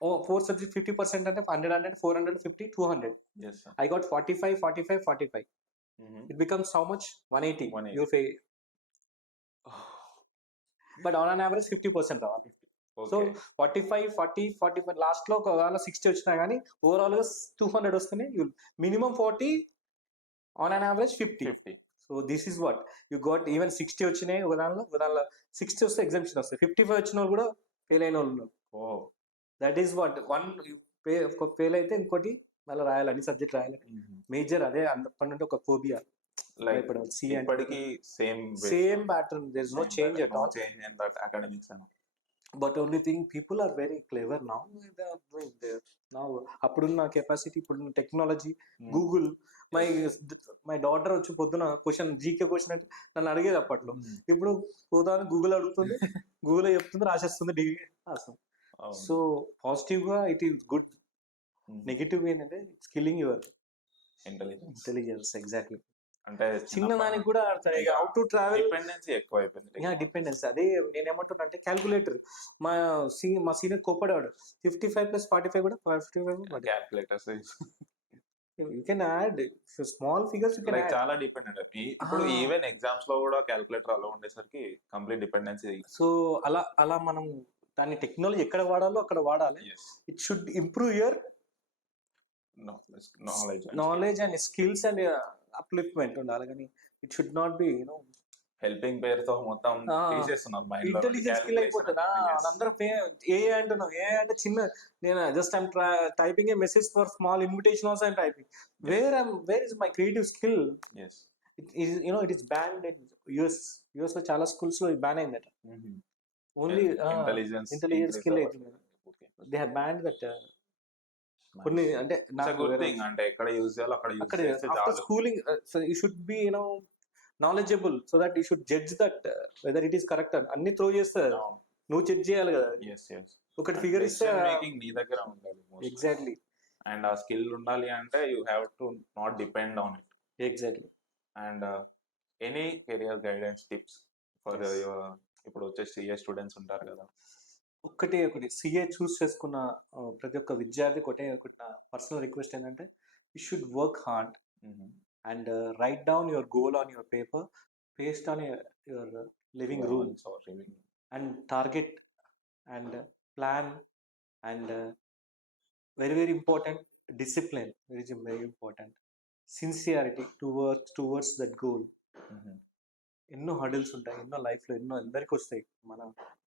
4 subjects 50% అంటే 100, 400, 50, 200. I got 45, 45, 45. It becomes how much? 180. You fail. But on an average 50% రావాలి. సో 45, 40, 45 లాస్ట్ లో ఒకవేళ 60 వచ్చినా కానీ ఓవరాల్ గా 200 వస్తేనే మినిమం 40, on an average 50. So this is what you got. Even 60 వచ్చినాయి ఒక దానిలో 60 వస్తే ఎగ్జామ్షన్ వస్తాయి. 55 వచ్చిన వాళ్ళు కూడా ఫెయిల్ అయిన వాళ్ళు ఉన్నారు. Oh that is what one fail అయితే ఇంకోటి మళ్ళీ రాయాలి, అన్ని సబ్జెక్ట్ రాయాలి. మేజర్ అదే అప్పటి నుండి ఒక ఫోబియా. లైక్ సి ఇప్పటికీ same pattern, there is no change at no all. Change in that academics and but only thing people are very clever now. Now అప్పుడున్న కెపాసిటీ, ఇప్పుడున్న technology, Google. My my daughter వచ్చి పొద్దున question, GK question అంటే నన్ను అడిగేది అప్పట్లో. ఇప్పుడు పోతాను గూగుల్ అడుగుతుంది, గూగుల్ చెప్తుంది, రాసేస్తుంది, డిగ్రీ రాస్తాం. సో పాజిటివ్ గా ఇట్ ఈస్ గుడ్. నెగిటివ్ ఏంటంటే it's killing your intelligence. Exactly. అంటే చిన్న దానికి కూడా హౌ టు ట్రావెల్ డిపెండెన్సీ ఎక్కువ అయిపోయింది. డిపెండెన్స్. అదే నేనేమంటున్నా అంటే క్యాల్కులేటర్, మా సీనియర్ కోపడేవాడు 55+45 కూడా 55 calculators you can add small figures, you can add. చాలా డిపెండెంట్. ఇప్పుడు ఈవెన్ ఎగ్జామ్స్ లో కూడా క్యాల్కులేటర్ అలా ఉండేసరికి కంప్లీట్ డిపెండెన్సీ. సో అలా మనం దాన్ని టెక్నాలజీ ఎక్కడ వాడాలో అక్కడ వాడాలి. It should improve your knowledge and skills and upliftment ఉండాలి, కానీ it should not be helping పేరుతో మొత్తం తీసేస్తున్నారు మైండ్ లో. ఇంటెలిజెన్స్ స్కిల్ అయిపోతుందా అందరూ. ఏ అంటున్నావు, ఏ అంటే చిన్న, నేను just I'm typing A message for small invitation also I'm typing. Where is my creative skill? It is banned in US లో చాలా స్కూల్స్ లో బ్యాన్ అయిందట. ఓన్లీ ఇంటెలిజెన్స్ స్కిల్ అవుతుంది. They have banned that. కొన్ని అంటే నాకు అంటే ఎక్కడ యూజ్ చేయాలో అక్కడ after schooling you should B knowledgeable, so that you should judge that whether it is correct. అన్ని త్రో చేస్తారు, నువ్వు చెక్ చేయాలి కదా. ఒకటి ఫిగర్ ఇస్తే నీ దగ్గర ఉండాలి. ఎగ్జాక్ట్లీ. అండ్ ఆ స్కిల్ ఉండాలి అంటే you have to not depend on it. Exactly. And any career guidance tips for your, ఇప్పుడు వచ్చే సిఏ స్టూడెంట్స్ ఉంటారు కదా. ఒకటి సిఏ చూస్ చేసుకున్న ప్రతి ఒక్క విద్యార్థికి ఒకటి నా పర్సనల్ రిక్వెస్ట్ ఏంటంటే, you should work hard and write down your goal on your paper, paste on your living room, and target and plan, and very very important discipline, very important sincerity towards that goal. ఎన్నో hurdles ఉంటాయి, ఎన్నో లైఫ్లో ఎన్నో అందరికి వస్తాయి. మన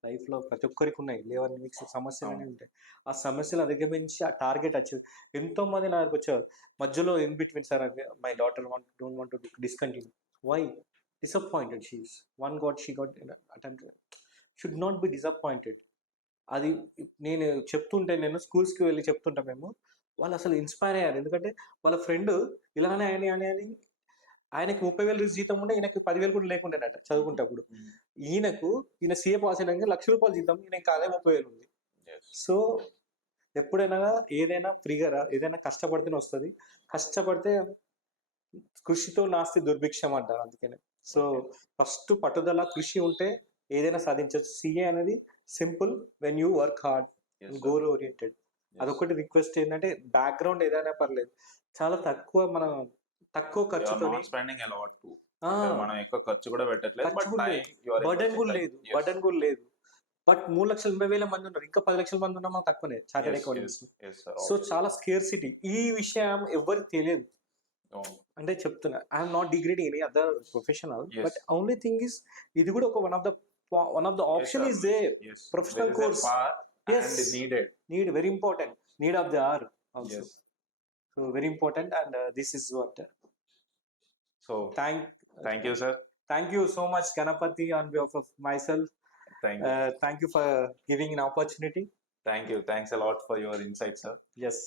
లైఫ్లో ప్రతి ఒక్కరికి ఉన్నాయి, లేవని మీకు సమస్యలు అనేవి ఉంటాయి. ఆ సమస్యలు అధిగమించి ఆ టార్గెట్ అచీవ్. ఎంతో మంది నా దగ్గరకు వచ్చారు మధ్యలో in between, sir my daughter don't want to discontinue. Why? Disappointed she is. She got attempt. Should not be disappointed. అది నేను చెప్తుంటే, నేను స్కూల్స్కి వెళ్ళి చెప్తుంటా, మేము వాళ్ళు అసలు ఇన్స్పైర్ అయ్యారు. ఎందుకంటే వాళ్ళ ఫ్రెండ్ ఇలానే అని ఆయనకి 30,000 జీతం ఉండే, ఈయనకి 10,000 కూడా లేకుండానట చదువుకుంటప్పుడు. ఈయన సీఏ పాస్ అయినా ₹1,00,000 జీతం, ఈయనకి అదే 30,000 ఉంది. సో ఎప్పుడైనా ఏదైనా ఫ్రీగా ఏదైనా కష్టపడితేనే వస్తుంది. కష్టపడితే కృషితో నాస్తి దుర్భిక్షం అంటారు, అందుకనే. సో ఫస్ట్ పట్టుదల, కృషి ఉంటే ఏదైనా సాధించవచ్చు. సిఏ అనేది simple when you work hard, goal oriented. అదొకటి రిక్వెస్ట్ ఏంటంటే, బ్యాక్గ్రౌండ్ ఏదైనా పర్లేదు, చాలా తక్కువ ఖర్చుతో, మనం ఎక్కువ ఖర్చు కూడా పెట్టట్లేదు, బర్డెన్ కూడా లేదు. బట్ 3,80,000 మంది ఉన్నారు, ఇంకా 10,00,000 మంది ఉన్నా మాకు తక్కువనే చార్టెడ్ అకౌంటెంట్స్. సో చాలా స్కేర్సిటీ. ఈ విషయం ఎవరికి తెలియదు. అంటే చెప్తున్నా, I'm not degrading any other professional, but only thing is, ఇది కూడా ఒక one of the option is there. Professional course need very important, need of the hour also. So very important, and this is what. So thank you, sir. Thank you so much, Ganapati, on behalf of myself. Thank you for giving an opportunity. Thanks a lot for your insight, sir. Yes.